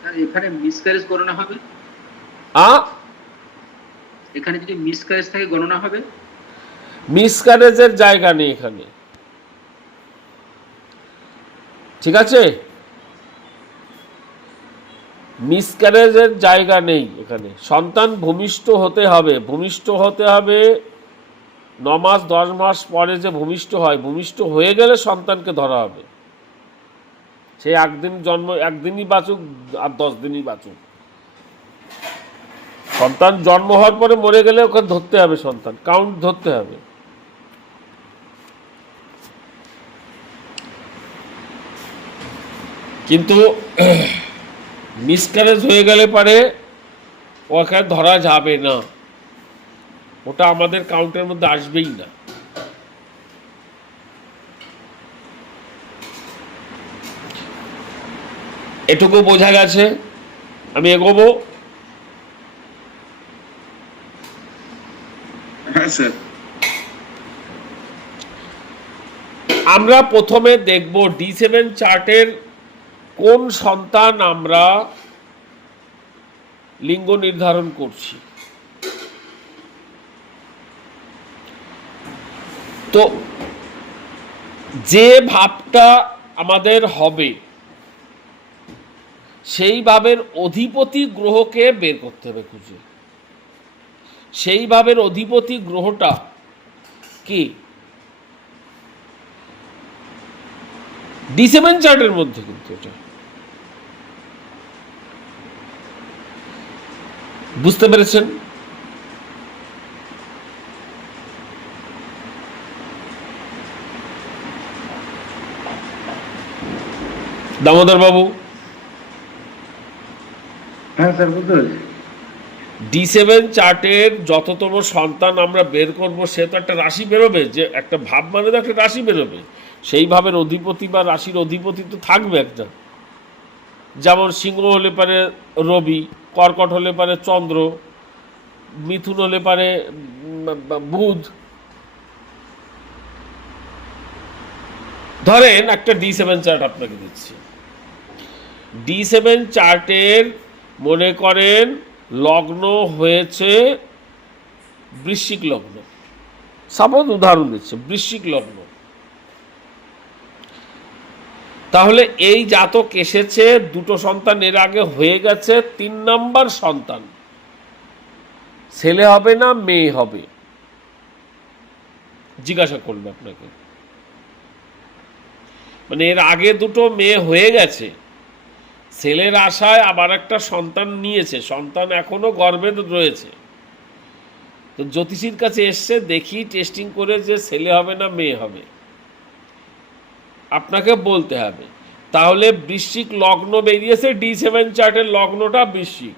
স্যার এখানে মিসক্যারেজ গণনা হবে? এখানে যদি মিসক্যারেজ থাকে গণনা হবে? মিসক্যারেজের জায়গা নেই এখানে, ঠিক আছে? মিসক্যারেজের জায়গা নেই এখানে। সন্তান ভূমিষ্ঠ হতে হবে। ভূমিষ্ঠ হতে হবে 9 মাস 10 মাস পরে যে ভূমিষ্ঠ হয়, ভূমিষ্ঠ হয়ে গেলে সন্তানকে ধরা হবে। সে একদিন জন্ম, একদিনই বাঁচুক আর 10 দিনই বাঁচুক, সন্তান জন্ম হওয়ার পরে মরে গেলে ওকে ধরতে হবে, সন্তান কাউন্ট ধরতে হবে। কিন্তু মিসক্যারেজ হয়ে গেলে পারে ওকে ধরা যাবে না, ওটা আমাদের কাউন্টের মধ্যে আসবেই না। এটুকু বোঝা গেছে? আমি এগোবো? হ্যাঁ স্যার। আমরা প্রথমে দেখব D7 চার্টের কোন সন্তান আমরা লিঙ্গ নির্ধারণ করছি। তো যে ভাবটা আমাদের হবে সেই ভাবের অধিপতি গ্রহকে বের করতে হবে খুঁজে। সেই ভাবের অধিপতি গ্রহটা কি? D7 চার্টের মধ্যে কিন্তু এটা বুঝতে পেরেছেন? দামোদর বাবু, হ্যাঁ স্যার, বুঝতে পেরেছি। D7 চার্টের যততম সন্তান আমরা বের করব সে তো একটা রাশি বেরোবে, যে একটা ভাব মানে তো একটা রাশি বেরোবে, সেই ভাবের অধিপতি বা রাশির অধিপতি তো থাকবে একটা। যেমন সিংহ হলে পারে রবি, কর্কট হলে পারে চন্দ্র, মিথুন হলে পারে বুধ। ধরেন একটা D7 চার্ট আপনাকে দিচ্ছি। D7 চার্টের মনে করেন লগ্ন হয়েছে বৃশ্চিক লগ্ন, সাপোজ উদাহরণ দিচ্ছে বৃশ্চিক লগ্ন। তাহলে এই জাতক এসেছে, দুটো সন্তান এর আগে হয়ে গেছে, 3 নম্বর সন্তান ছেলে হবে না মেয়ে হবে জিজ্ঞাসা করবে আপনাকে। মানে এর আগে দুটো মেয়ে হয়ে গেছে, ছেলের আশায় আবার একটা সন্তান নিয়েছে, সন্তান এখনো গর্ভে রয়েছে। তো জ্যোতিষীর কাছে এসছে, দেখি টেস্টিং করে যে ছেলে হবে না মেয়ে হবে, আপনাকে বলতে হবে। তাহলে বৃশ্চিক লগ্ন বেরিয়েছে, D7 চার্টের লগ্নটা বৃশ্চিক।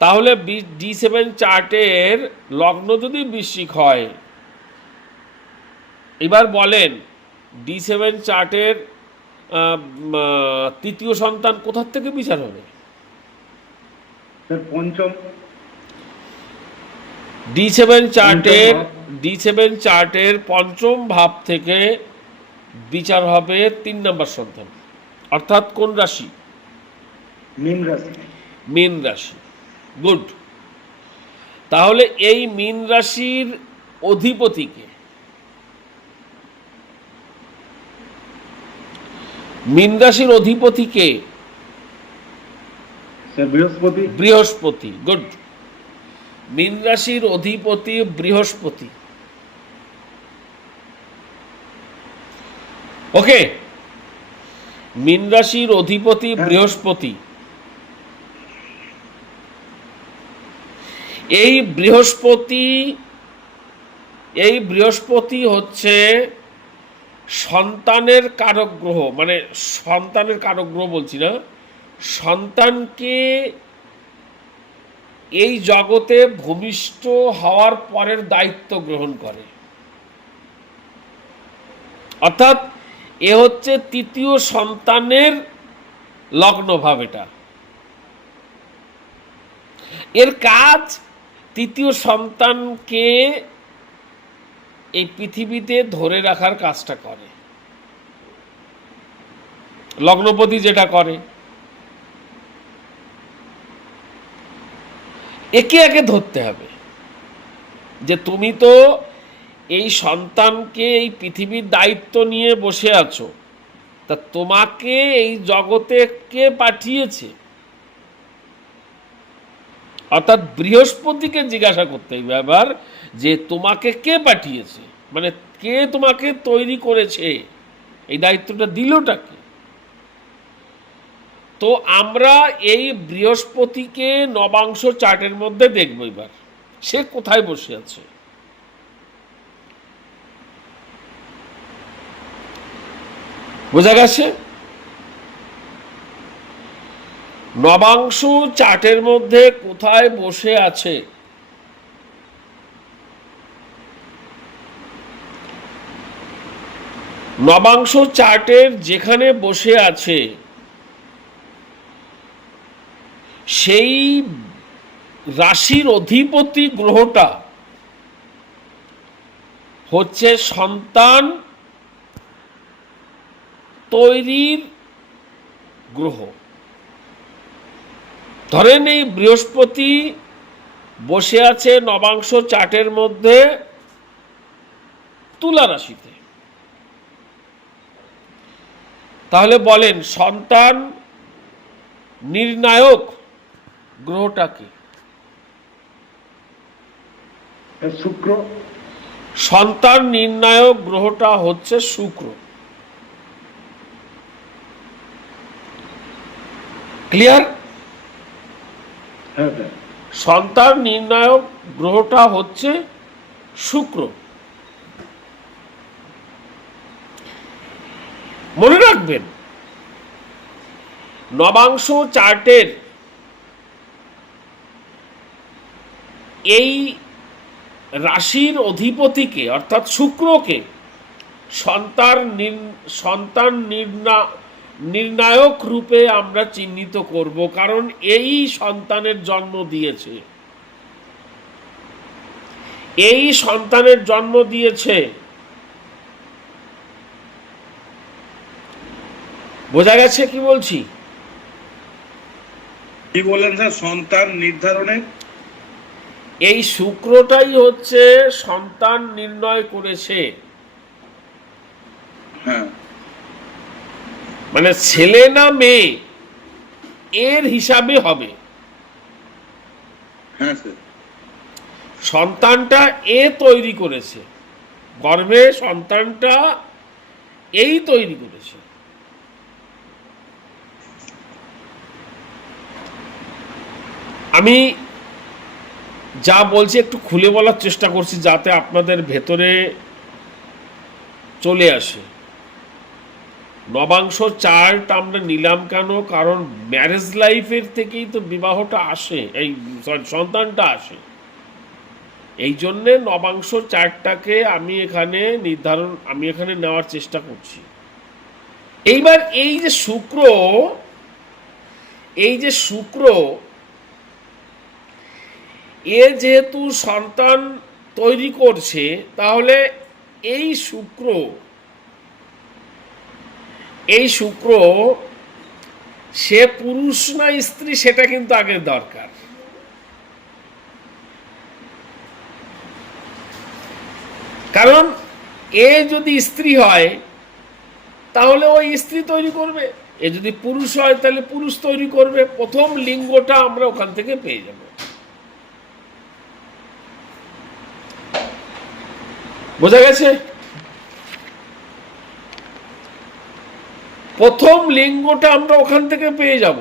তাহলে D7 চার্টের লগ্ন যদি বৃশ্চিক হয়, এবার বলেন D7 চার্টের তৃতীয় সন্তান কোথার থেকে বিচার হবে? স্যার পঞ্চম। D7 চার্টের পঞ্চম ভাব থেকে বিচার হবে 3 নম্বর সন্তান, অর্থাৎ কোন রাশি? মীন রাশি। মীন রাশি। গুড। তাহলে এই মীন রাশির অধিপতিকে, মীন রাশির অধিপতিকে স্যার বৃহস্পতি। বৃহস্পতি। গুড। মীন রাশির অধিপতি বৃহস্পতি। ওকে, মীন রাশির অধিপতি বৃহস্পতি। এই বৃহস্পতি হচ্ছে সন্তানের কারক গ্রহ, মানে সন্তানের কারক গ্রহ বলছি না, সন্তানকে এই জগতে ভূমিষ্ঠ হওয়ার পরের দায়িত্ব গ্রহণ করে। অর্থাৎ এ হচ্ছে তৃতীয় সন্তানের লগ্ন ভাব। এটা এর কাজ তৃতীয় সন্তানকে এই পৃথিবীতে ধরে রাখার কাজটা করে, লগ্নপতি যেটা করে। একে একে ধরতে হবে যে তুমি তো এই সন্তানকে এই পৃথিবীর দায়িত্ব নিয়ে বসে আছো, তা তোমাকে এই জগতে কে পাঠিয়েছে? অর্থাৎ বৃহস্পতিকে জিজ্ঞাসা করতে হবে এবার যে তোমাকে কে পাঠিয়েছে, মানে কে তোমাকে তৈরি করেছে, এই দায়িত্বটা দিলটাকে। তো আমরা এই বৃহস্পতিকে নবাংশ চার্টের মধ্যে দেখব এবার সে কোথায় বসে আছে। বোঝা গেছে? নবাংশ চার্টের মধ্যে কোথায় বসে আছে? নবাংশ চার্টের যেখানে বসে আছে সেই রাশির অধিপতি গ্রহটা হচ্ছে সন্তান তৈরির গ্রহ। ধরেন এই বৃহস্পতি বসে আছে নবাংশ চার্টের মধ্যে তুলা রাশিতে, তাহলে বলেন সন্তান নির্ণায়ক গ্রহটা কি? শুক্র। সন্তান নির্ণায়ক গ্রহটা হচ্ছে শুক্র। ক্লিয়ার? হ্যাঁ স্যার। সন্তান নির্ণায়ক গ্রহটা হচ্ছে শুক্র। মনে রাখবেন নবাংশ চার্টের এই রাশির অধিপতিকে অর্থাৎ শুক্রকে সন্তান নির্ণায়ক রূপে আমরা চিহ্নিত করব, কারণ এই সন্তানের জন্ম দিয়েছে, এই সন্তানের জন্ম দিয়েছে। বোঝা গেছে কি বলছি? কি বললেন স্যার? সন্তান নির্ধারণে এই শুক্রটাই হচ্ছে সন্তান নির্ণয় করেছে, হ্যাঁ মানে ছেলে না মেয়ে এর হিসাবে হবে। হ্যাঁ স্যার। সন্তানটা এ তৈরি করেছে, গর্ভে সন্তানটা এই তৈরি করেছে। আমি যা বলছি একটু খুলে বলার চেষ্টা করছি যাতে আপনাদের ভেতরে চলে আসে। নবাংশ চার্ট আমরা নিলাম কেন? কারণ ম্যারেজ লাইফের থেকেই তো বিবাহটা আসে, এই সন্তানটা আসে। এই জন্যে নবাংশ চার্টটাকে আমি এখানে নেওয়ার চেষ্টা করছি। এইবার এই যে শুক্র এ যেহেতু সন্তান তৈরি করছে, তাহলে এই শুক্র সে পুরুষ না স্ত্রী সেটা কিন্তু আগে দরকার। কারণ এ যদি স্ত্রী হয় তাহলে ওই স্ত্রী তৈরি করবে, এ যদি পুরুষ হয় তাহলে পুরুষ তৈরি করবে। প্রথম লিঙ্গটা আমরা ওখান থেকে পেয়ে যাব। বোঝা গেছে? প্রথম লিঙ্গটা আমরা ওখান থেকে পেয়ে যাব।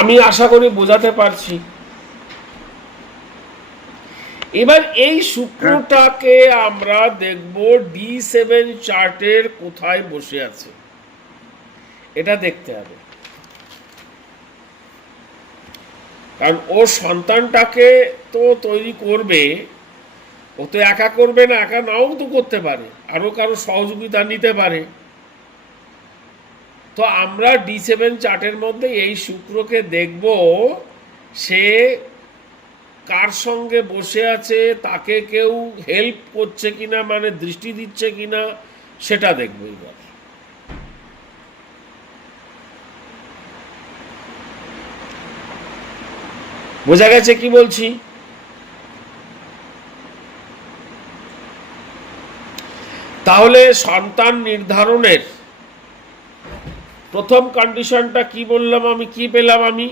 আমি আশা করি বোঝাতে পারছি। এবার এই শুক্রটাকে আমরা দেখব D7 চার্টের কোথায় বসে আছে, এটা দেখতে হবে। কারণ ও সন্তানটাকে তো তৈরি করবে, ও তো একা করবে না, একা নাও তো করতে পারে, আরো কারো সহযোগিতা নিতে পারে। তো আমরা D7 চার্টের মধ্যে এই শুক্রকে দেখব সে কার সঙ্গে বসে আছে, তাকে কেউ হেল্প করছে কিনা, মানে দৃষ্টি দিচ্ছে কিনা, সেটা দেখব। এবার বোঝা গেছে কি বলছি? তাহলে সন্তান নির্ধারণের প্রথম কন্ডিশনটা কি বললাম আমি, কি পেলাম আমি?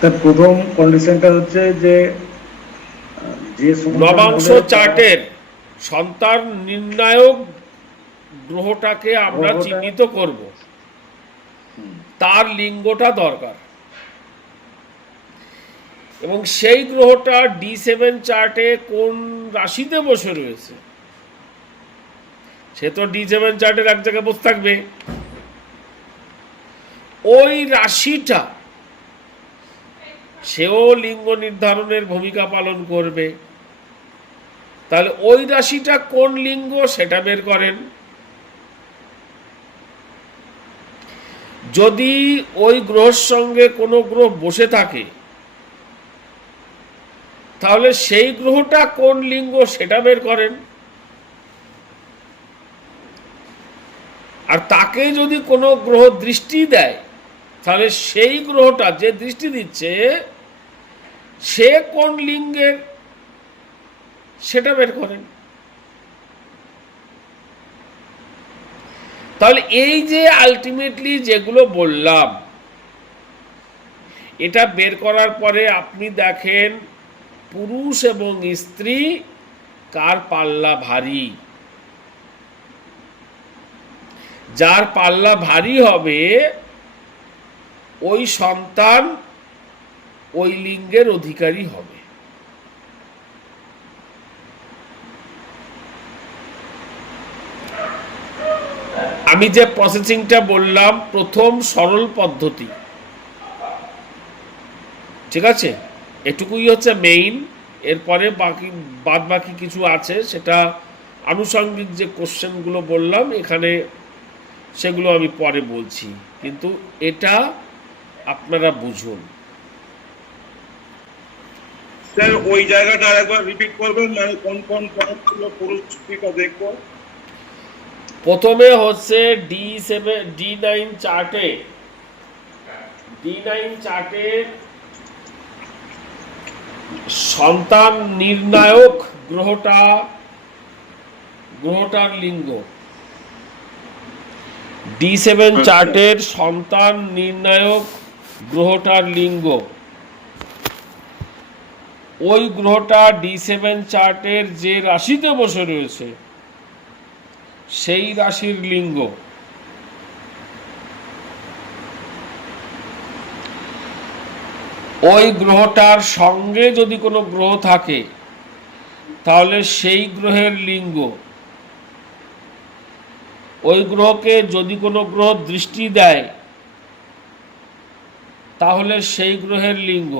তার প্রথম কন্ডিশনটা হচ্ছে যে নবাংশ চার্টের সন্তান নির্ণায়ক গ্রহটাকে আমরা চিহ্নিত করব, তার লিঙ্গটা দরকার। এবং সেই গ্রহটা D7 চার্টে কোন রাশিতে বসে রয়েছে, সে তো D7 চার্টের এক জায়গায় বসে থাকবে। ওই রাশিটা সেও লিঙ্গ নির্ধারণের ভূমিকা পালন করবে। তাহলে ওই রাশিটা কোন লিঙ্গ সেটা বের করেন। যদি ওই গ্রহের সঙ্গে কোনো গ্রহ বসে থাকে তাহলে সেই গ্রহটা কোন লিঙ্গ সেটা বের করেন। আর তাকে যদি কোনো গ্রহ দৃষ্টি দেয় তাহলে সেই গ্রহটা যে দৃষ্টি দিচ্ছে সে কোন লিঙ্গের সেটা বের করেন। তাহলে এই যে আলটিমেটলি যেগুলো বললাম এটা বের করার পরে আপনি দেখেন পুরুষ এবং স্ত্রী কার পাল্লা ভারী। যার পাল্লা ভারী হবে ওই সন্তান ওই লিঙ্গের অধিকারী হবে। আমি যে প্রসেসিংটা বললাম প্রথম সরল পদ্ধতি, ঠিক আছে, এটুকুই হচ্ছে মেইন। এরপরে বাদ বাকি কিছু আছে, সেটা আনুষঙ্গিক যে কোশ্চেনগুলো বললাম এখানে সেগুলো আমি পরে বলছি, কিন্তু এটা আপনারা বুঝুন। স্যার ওই জায়গাটা আরেকবার রিপিট করবেন, মানে কোন কোন পয়েন্টগুলো পুরুষ স্ত্রীটা দেখবো? প্রথমে হচ্ছে D9 চার্টে সন্তান নির্ণায়ক গ্রহটার লিঙ্গ। D7 চার্টের সন্তান নির্ণায়ক গ্রহটার লিঙ্গ, ওই গ্রহটা D7 চার্টের যে রাশিতে বসে রয়েছে সেই রাশির লিঙ্গ। ওই গ্রহটার সঙ্গে যদি কোনো গ্রহ থাকে তাহলে সেই গ্রহের লিঙ্গ। ওই গ্রহকে যদি কোনো গ্রহ দৃষ্টি দেয় তাহলে সেই গ্রহের লিঙ্গ।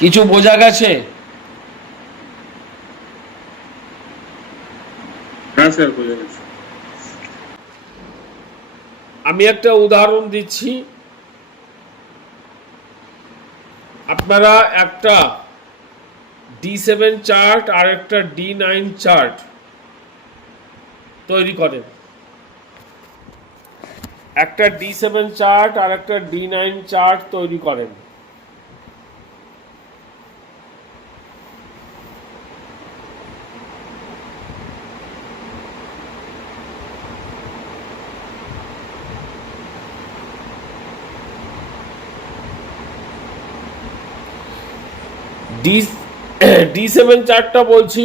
কিছু বোঝা গেছে? হ্যাঁ স্যার, বোঝা গেছে। আমি একটা উদাহরণ দিচ্ছি। আপনারা একটা D7 চার্ট আর একটা D9 চার্ট তৈরি করেন। একটা D7 চার্ট আর একটা D9 চার্ট তৈরি করেন। D7 চার্টটা বলছি।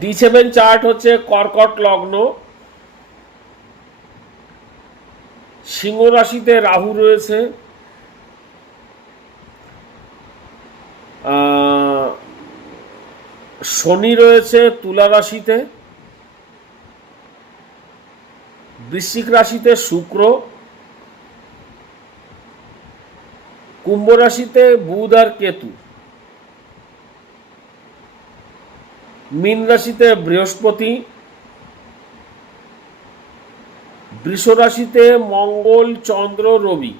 D7 চার্ট হচ্ছে কর্কট লগ্ন, সিংহ রাশিতে রাহু রয়েছে, শনি রয়েছে তুলা রাশিতে, বৃশ্চিক রাশিতে শুক্র, কুম্ভ রাশিতে বুধ আর কেতু, মীন রাশিতে বৃহস্পতি, বৃষ রাশিতে মঙ্গল চন্দ্র রবি।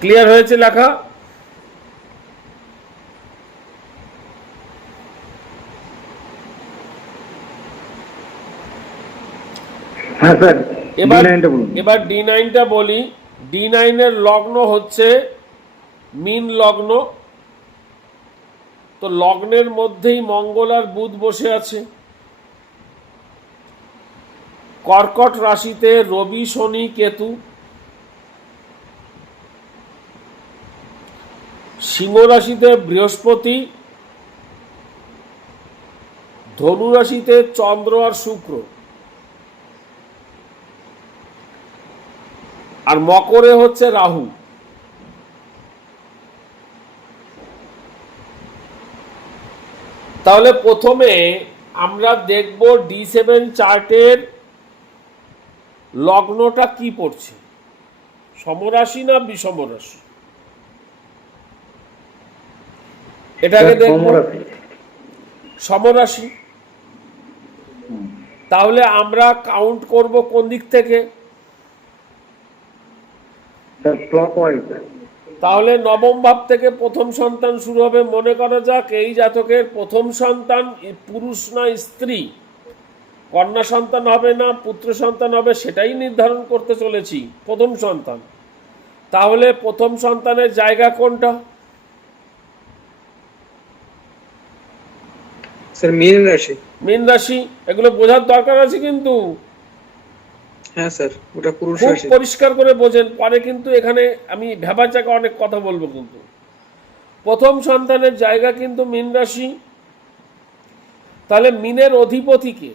ক্লিয়ার হয়েছে লেখা? হ্যাঁ স্যার, এবার D9টা বলি। D9 এর লগ্ন হচ্ছে মীন লগ্ন, তো লগ্নের মধ্যেই মঙ্গল আর বুধ বসে আছে। কর্কট রাশিতে রবি শনি কেতু, সিংহ রাশিতে বৃহস্পতি, ধনু রাশিতে চন্দ্র আর শুক্র, আর মকরে হচ্ছে রাহু। তাহলে প্রথমে আমরা দেখব D7 চার্টের লগ্নটা কি পড়ছে, সমরাশি না বিষম রাশি, এটাকে দেখব। সমরাশি। তাহলে আমরা কাউন্ট করব কোন দিক থেকে? তাহলে নবম ভাব থেকে প্রথম সন্তান শুরু হবে। মনে করা যাক এই জাতকের প্রথম সন্তান পুরুষ না স্ত্রী, কন্যা সন্তান হবে না পুত্র সন্তান হবে সেটাই নির্ধারণ করতে চলেছি। প্রথম সন্তান, তাহলে প্রথম সন্তানের জায়গা কোনটা? স্যার মীন রাশি। মীন রাশি। এগুলো বোঝার দরকার আছে কিন্তু। হ্যাঁ স্যার, ওটা পুরুষ খুব রাশি। পরিষ্কার করে বোঝেন, পরে কিন্তু এখানে আমি ভেবাচাকা অনেক কথা বলবো। কিন্তু প্রথম সন্তানের জায়গা কিন্তু মীন রাশি। তাহলে মীনের অধিপতি কে?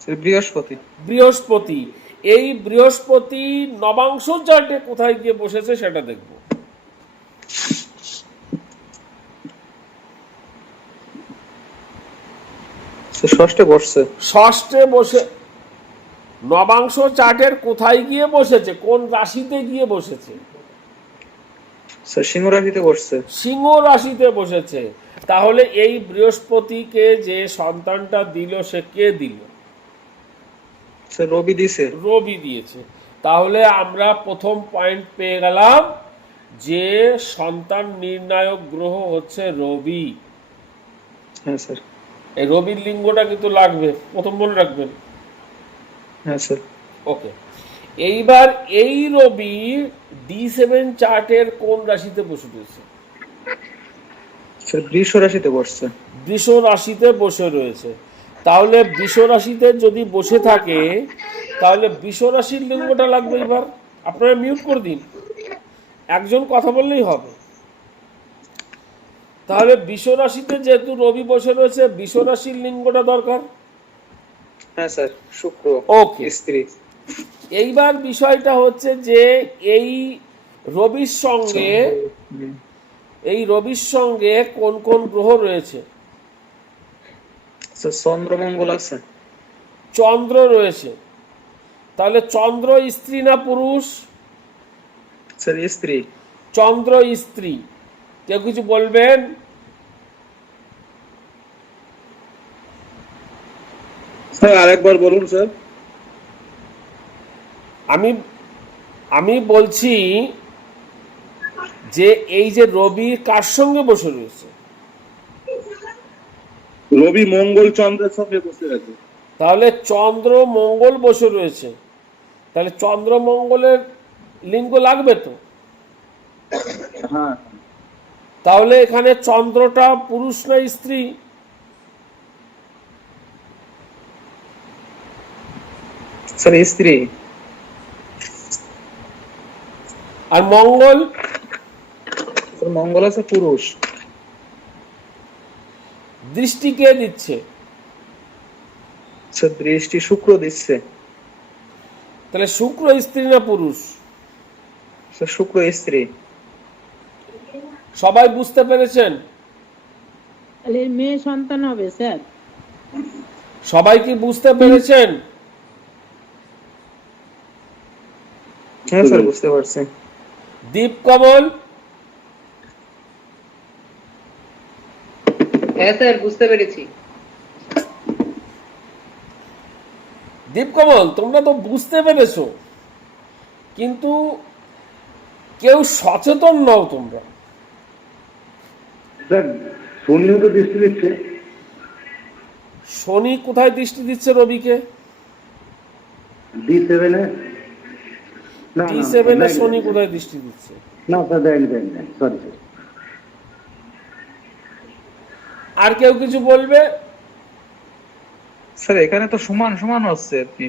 স্যার বৃহস্পতি। বৃহস্পতি। এই বৃহস্পতি নবাংশ চার্টে কোথায় গিয়ে বসেছে সেটা দেখব। ষষ্ঠে বসছে। ষষ্ঠে বসে নবাংশ চার্টের কোথায় গিয়ে বসেছে, কোন রাশিতে গিয়ে বসেছে? স্যার সিংহ রাশিতে বসছে। সিংহ রাশিতে বসেছে। তাহলে এই বৃহস্পতিকে যে সন্তানটা দিল সে কে দিল? স্যার রবি দিছে। রবি দিয়েছে। তাহলে আমরা প্রথম পয়েন্ট পেয়ে গেলাম যে সন্তান নির্ণায়ক গ্রহ হচ্ছে রবি। হ্যাঁ স্যার। এই রবির লিঙ্গটা কিন্তু লাগবে, প্রথম মনে রাখবেন। হ্যাঁ স্যার। ওকে, এইবার এই রবি D7 চার্টের কোন রাশিতে বসে রয়েছে? স্যার বৃষ রাশিতে বসছে। বৃষ রাশিতে বসে রয়েছে। তাহলে বৃষ রাশিতে যদি বসে থাকে তাহলে বৃষ রাশির লিঙ্গটা লাগবে। এবার আপনারা মিউট করে দিন, একজন কথা বললেই হবে। তাহলে বৃষ রাশিতে যেহেতু রবি বসে রয়েছে, বৃষ রাশির লিঙ্গটা দরকার। হ্যাঁ স্যার, শুক্র। ওকে, স্ত্রী। এইবার বিষয়টা হচ্ছে যে এই রবির সঙ্গে কোন কোন গ্রহ রয়েছে? স্যার চন্দ্র মঙ্গল আছে। চন্দ্র রয়েছে। তাহলে চন্দ্র স্ত্রী না পুরুষ? স্যার স্ত্রী। চন্দ্র স্ত্রী। কেউ কিছু বলবেন? স্যার আরেকবার বলুন স্যার। আমি বলছি যে এই যে রবি কার সঙ্গে বসে রয়েছে? রবি মঙ্গল চন্দ্রের সঙ্গে বসে আছে। তাহলে চন্দ্র মঙ্গল বসে রয়েছে। তাহলে চন্দ্র মঙ্গলের লিঙ্গ লাগবে তো। হ্যাঁ। তাহলে এখানে চন্দ্রটা পুরুষ না স্ত্রী? স্যার স্ত্রী। আর মঙ্গল? মঙ্গল আছে পুরুষ। দৃষ্টি কে দিচ্ছে? স্যার দৃষ্টি শুক্র দিচ্ছে। তাহলে শুক্র স্ত্রী না পুরুষ? স্যার শুক্র স্ত্রী। সবাই বুঝতে পেরেছেন? তাহলে মেয়ে সন্তান হবে স্যার। সবাই কি বুঝতে পেরেছেন? হ্যাঁ স্যার বুঝতে পারছি। দীপকমল? হ্যাঁ স্যার বুঝতে পেরেছি। দীপকমল, তোমরা তো বুঝতে পেরেছো, কিন্তু কেউ সচেতন নও তোমরা। স্যার শনিও তো দৃষ্টি দিচ্ছে। শনি কোথায় দৃষ্টি দিচ্ছে রবিকে? D7 D7 শনি কোথায় দৃষ্টি দিচ্ছে? না স্যার দেয়নি, সরি স্যার। আর কেউ কিছু বলবে? স্যার এখানে তো সমান সমান হচ্ছে আর কি।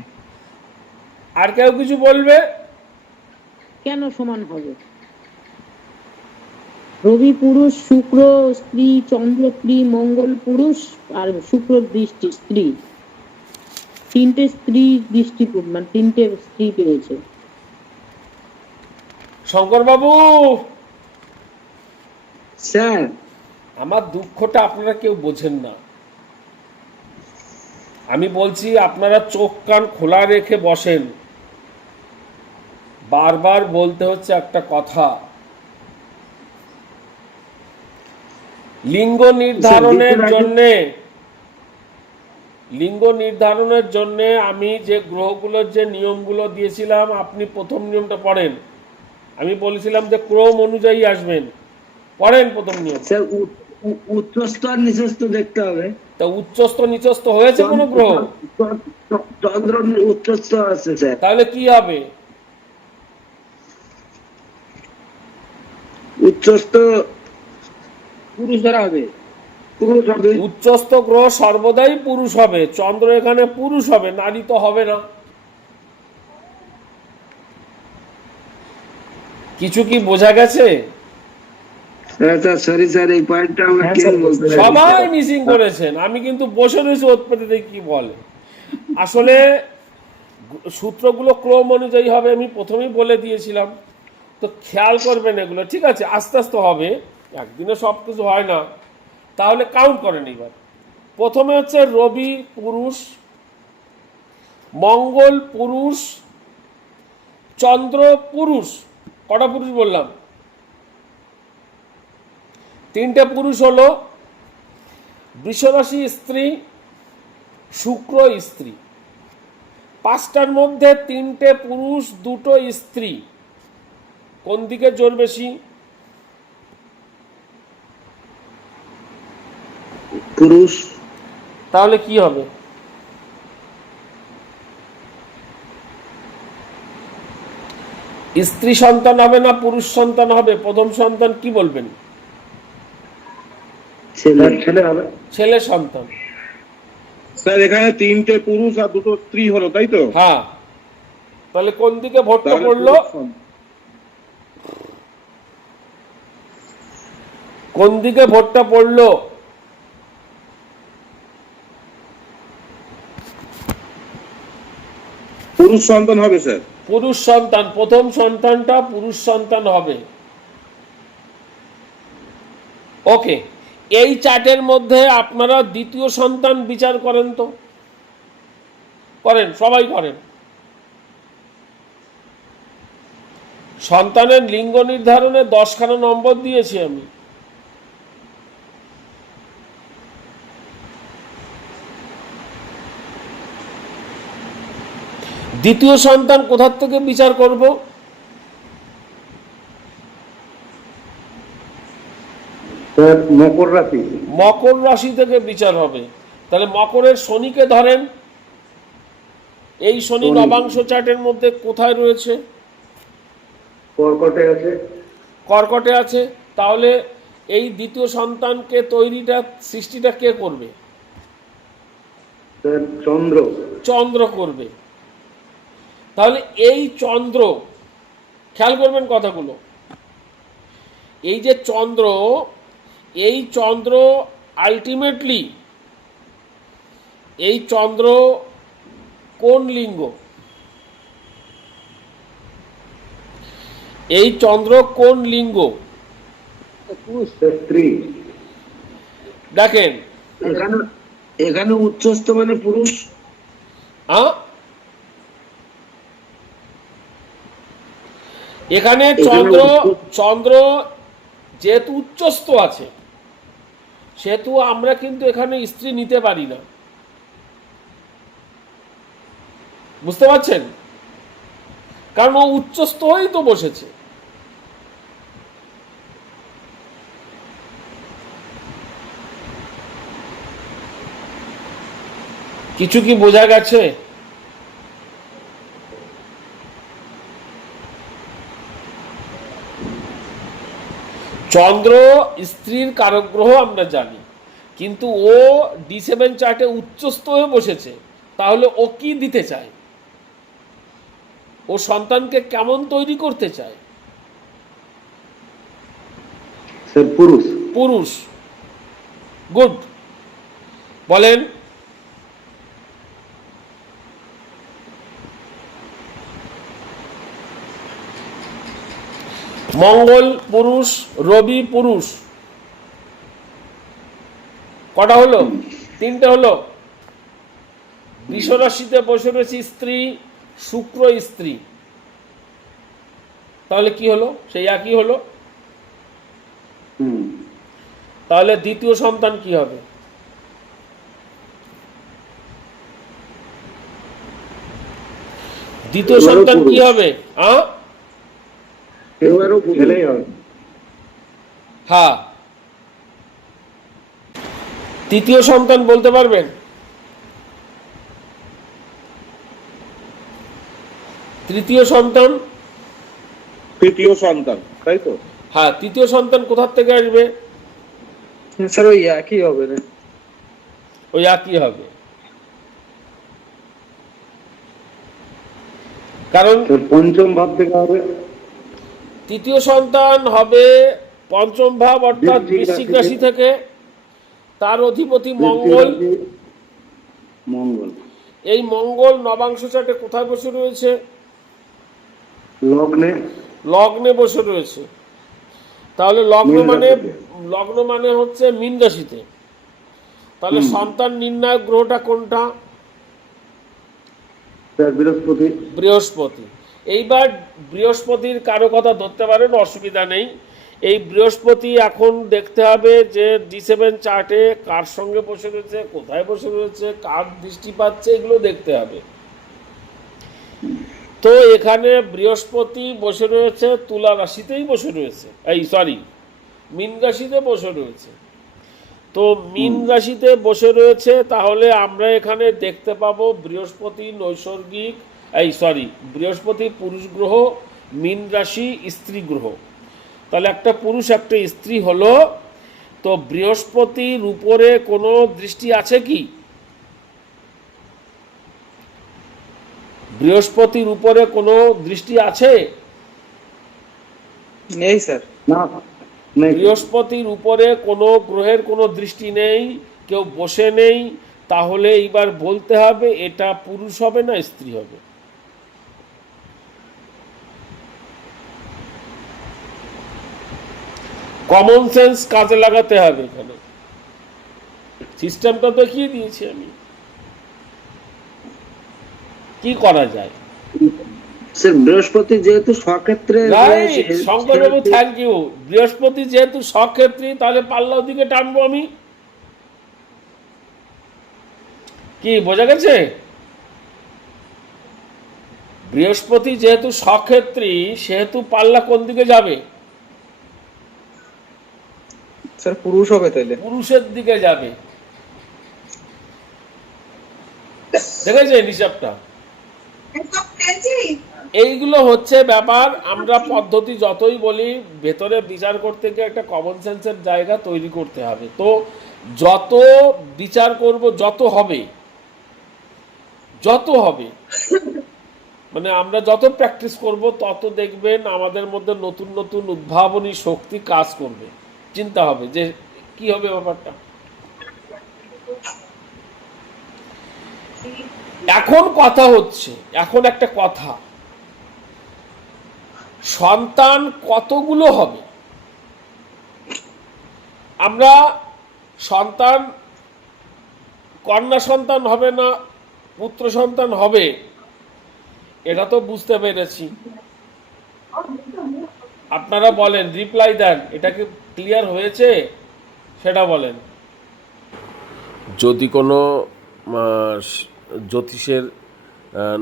আর কেউ কিছু বলবে? কেন সমান হবে? রবি পুরুষ, শুক্র স্ত্রী, চন্দ্র স্ত্রী, মঙ্গল পুরুষ আর শুক্র দৃষ্টি স্ত্রী। তিনটে স্ত্রী দৃষ্টি, মানে তিনটে স্ত্রী পেয়েছে। শঙ্কর বাবু, স্যার আমার দুঃখটা আপনারা কেউ বোঝেন না। আমি বলছি আপনারা চোখ কান খোলা রেখে বসেন। বারবার বলতে হচ্ছে একটা কথা, লিঙ্গ নির্ধারণের জন্য আমি যে গ্রহগুলোর যে নিয়মগুলো দিয়েছিলাম, আপনি প্রথম নিয়মটা পড়েন। আমি বলেছিলাম যে ক্রম অনুযায়ী আসবেন, পড়েন প্রথম নিয়ম। স্যার উচ্চস্থ আর নিচস্থ দেখতে হবে। তা উচ্চস্থ নিচস্থ হয়েছে কোন গ্রহ? চন্দ্র উচ্চস্থ আছে স্যার। তাহলে কি হবে? উচ্চস্থ পুরুষ ধরা হবে। পুরুষ হবে। উচ্চস্থ গ্রহ সর্বদাই পুরুষ হবে, চন্দ্র এখানে পুরুষ হবে, নারী তো হবে না। কিছু কি বোঝা গেছে? স্যার সরি স্যার, এই পয়েন্টটা আমরা হ্যাঁ, কেউ স্যার, বলতে পারি সবাই মিসিং করেছেন। আমি কিন্তু বসে রয়েছি ওৎপত্তিতে কি বলে। আসলে সূত্রগুলো ক্রম অনুযায়ী হবে, আমি প্রথমেই বলে দিয়েছিলাম। তো খেয়াল করবেন এগুলো, ঠিক আছে? আস্তে আস্তে হবে, একদিনে সব কিছু হয় না। তাহলে কাউন্ট করেন এবার। প্রথমে হচ্ছে রবি পুরুষ, মঙ্গল পুরুষ, চন্দ্র পুরুষ। কটা পুরুষ বললাম? 3টে পুরুষ হলো বৃষরাশি স্ত্রী, শুক্র স্ত্রী। 5টার মধ্যে 3টে পুরুষ, 2টো স্ত্রী। কোন দিকে জোর বেশি? পুরুষ। তাহলে কি হবে? স্ত্রী সন্তান হবে না পুরুষ সন্তান হবে? প্রথম সন্তান কি বলবেন? ছেলে। ছেলে হবে। ছেলে সন্তান। স্যার এখানে 3টে পুরুষ আর 2টো স্ত্রী হলো, তাই তো? হ্যাঁ, তাহলে কোন দিকে ভোটটা তাহলে পড়লো? পুরুষ সন্তান। কোন দিকে ভোটটা পড়লো? পুরুষ সন্তান হবে স্যার। পুরুষ সন্তান, প্রথম সন্তানটা পুরুষ সন্তান হবে। ওকে, এই চার্টের মধ্যে আপনারা দ্বিতীয় সন্তান বিচার করেন তো, করেন, সবাই করেন। সন্তানের লিঙ্গ নির্ধারণে 10খানা নম্বর দিয়েছি আমি। দ্বিতীয় সন্তান কোথার থেকে বিচার করব? স্যার মকর রাশি। মকর রাশি থেকে বিচার হবে। তাহলে মকরের শনিকে ধরেন। এই শনি শনি। নবাংশ চার্টের মধ্যে কোথায় রয়েছে? কর্কটে আছে। কর্কটে আছে। তাহলে এই দ্বিতীয় সন্তানকে সৃষ্টিটা কে করবে? স্যার চন্দ্র। চন্দ্র করবে। তাহলে এই চন্দ্র, খেয়াল করবেন কথাগুলো, এই যে চন্দ্র, এই চন্দ্র আলটিমেটলি, এই চন্দ্র কোন লিঙ্গ? এই চন্দ্র কোন লিঙ্গ? স্ত্রী। দেখেন এখানে উচ্চস্থ মানে পুরুষ। এখানে চন্দ্র যেহেতু উচ্চস্থ আছে, সেহেতু আমরা কিন্তু এখানে স্ত্রী নিতে পারি না। বুঝতে পারছেন? কারণ ও উচ্চস্থ হয়েই তো বসেছে। কিছু কি বোঝা গেছে? চন্দ্র স্ত্রীর কারক গ্রহ আমরা জানি, কিন্তু ও D7 চার্টে উচ্চস্থ হয়ে বসেছে। তাহলে ও কি দিতে চায়? ও সন্তানকে কেমন তৈরি করতে চায়? স্যার পুরুষ। পুরুষ। গুড, বলেন। মঙ্গল পুরুষ, রবি পুরুষ, কটা হলো? তিনটে হলো। বৃষ রাশিতে বসে রয়েছে স্ত্রী, শুক্র স্ত্রী, তাহলে কি হলো? সেই একই হলো। হুম। তাহলে দ্বিতীয় সন্তান কি হবে? দ্বিতীয় এবারও সন্তান কি পুরুষ। হবে? এবারও ছেলেই হবে। হ্যাঁ, তৃতীয় সন্তান বলতে পারবেন? তৃতীয় সন্তান? তৃতীয় সন্তান, তাই তো? হ্যাঁ, তৃতীয় সন্তান কোথার থেকে আসবে? স্যার ওই একই হবে না? ওই একই হবে, কারণ স্যার পঞ্চম ভাব থেকে হবে। তৃতীয় সন্তান হবে পঞ্চম ভাব অর্থাৎ বৃশ্চিক বৃশ্চিক রাশি রাশি থেকে। তার অধিপতি বৃশ্চিক মঙ্গল। রাশি, মঙ্গল এই মঙ্গল নবাংশ চার্টে কোথায় বসে রয়েছে? লগ্নে, লগ্নে বসে রয়েছে। তাহলে মীন রাশিতে। লগ্ন মানে হচ্ছে মীন রাশিতে। তাহলে সন্তান নির্ণায়ক গ্রহটা কোনটা? স্যার বৃহস্পতি। বৃহস্পতি। এইবার বৃহস্পতির কারো কথা ধরতে পারেন, অসুবিধা নেই। এই বৃহস্পতি এখন দেখতে হবে যে D7 চার্টে কার সঙ্গে বসে রয়েছে, কোথায় বসে রয়েছে, কার দৃষ্টি পাচ্ছে, এগুলো দেখতে হবে। তো এখানে বৃহস্পতি বসে রয়েছে তুলা রাশিতেই বসে রয়েছে, মীন রাশিতে বসে রয়েছে। তো মীন রাশিতে বসে রয়েছে, তাহলে আমরা এখানে দেখতে পাবো বৃহস্পতি নৈসর্গিক বৃহস্পতি পুরুষ গ্রহ, মীন রাশি স্ত্রী গ্রহ। তাহলে একটা পুরুষ একটা স্ত্রী হলো। তো বৃহস্পতির উপরে কোনো দৃষ্টি আছে কি? বৃহস্পতির উপরে কোনো দৃষ্টি আছে? নেই স্যার। না, নেই। বৃহস্পতির উপরে কোনো গ্রহের কোনো দৃষ্টি নেই, কেউ বসে নেই। তাহলে এইবার বলতে হবে এটা পুরুষ হবে না স্ত্রী হবে। কমন সেন্স কাজে লাগাতে হবে। এখানে সিস্টেমটা দেখিয়ে দিয়েছি আমি, কি করা যায়। স্যার বৃহস্পতি যেহেতু স্বক্ষেত্রে রাইট, শঙ্করবাবু, থ্যাংক ইউ। বৃহস্পতি যেহেতু স্বক্ষেত্রী, তাহলে পাল্লা ওদিকে টানবো আমি। কি বোঝা গেছে? বৃহস্পতি যেহেতু স্বক্ষেত্রী, সেহেতু পাল্লা কোন দিকে যাবে? স্যার পুরুষ হবে তাইলে? পুরুষের দিকে যাবে। দেখেছেন হিসাবটা? এইগুলো হচ্ছে ব্যাপার। আমরা পদ্ধতি যতই বলি, ভেতরে বিচার করতে গিয়ে একটা কমন সেন্সের জায়গা তৈরি করতে হবে। তো যত বিচার করব, যত হবে মানে আমরা যত প্র্যাকটিস করব, তত দেখবেন আমাদের মধ্যে নতুন নতুন উদ্ভাবনী শক্তি কাজ করবে। চিন্তা হবে যে কি হবে ব্যাপারটা। এখন কথা হচ্ছে, এখন একটা কথা, সন্তান কতগুলো হবে? আমরা সন্তান, কন্যা সন্তান হবে না পুত্র সন্তান হবে, এটা তো বুঝতে পেরেছি। আপনারা বলেন, রিপ্লাই দেন, এটা কি ক্লিয়ার হয়েছে সেটা বলেন। যদি কোনো জ্যোতিষের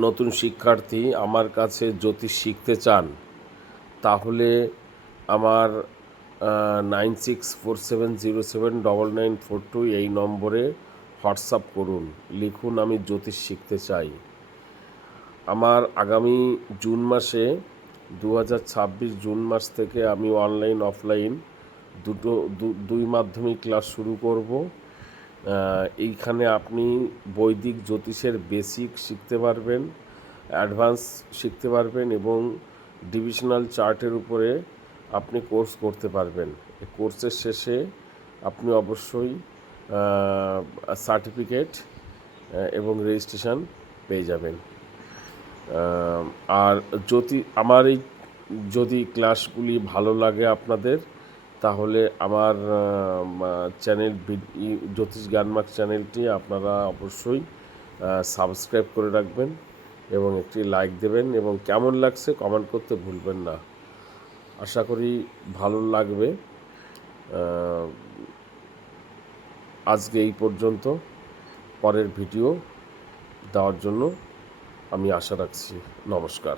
নতুন শিক্ষার্থী আমার কাছে জ্যোতিষ শিখতে চান, তাহলে আমার 9647079942 এই নম্বরে হোয়াটসঅ্যাপ করুন, লিখুন আমি জ্যোতিষ শিখতে চাই। আমার আগামী জুন মাসে 2026 জুন মাস থেকে আমি অনলাইন অফলাইন দুই মাধ্যমিক ক্লাস শুরু করব। এইখানে আপনি বৈদিক জ্যোতিষের বেসিক শিখতে পারবেন, অ্যাডভান্স শিখতে পারবেন এবং ডিভিশনাল চার্টের উপরে আপনি কোর্স করতে পারবেন। এই কোর্সের শেষে আপনি অবশ্যই সার্টিফিকেট এবং রেজিস্ট্রেশন পেয়ে যাবেন। আর আমার এই যদি ক্লাসগুলি ভালো লাগে আপনাদের, তাহলে আমার চ্যানেল জ্যোতিষ জ্ঞানমার্গ চ্যানেলটি আপনারা অবশ্যই সাবস্ক্রাইব করে রাখবেন এবং একটি লাইক দেবেন এবং কেমন লাগছে কমেন্ট করতে ভুলবেন না। আশা করি ভালো লাগবে। আজকে এই পর্যন্ত, পরের ভিডিও দেওয়ার জন্য আমি আশা রাখছি। নমস্কার।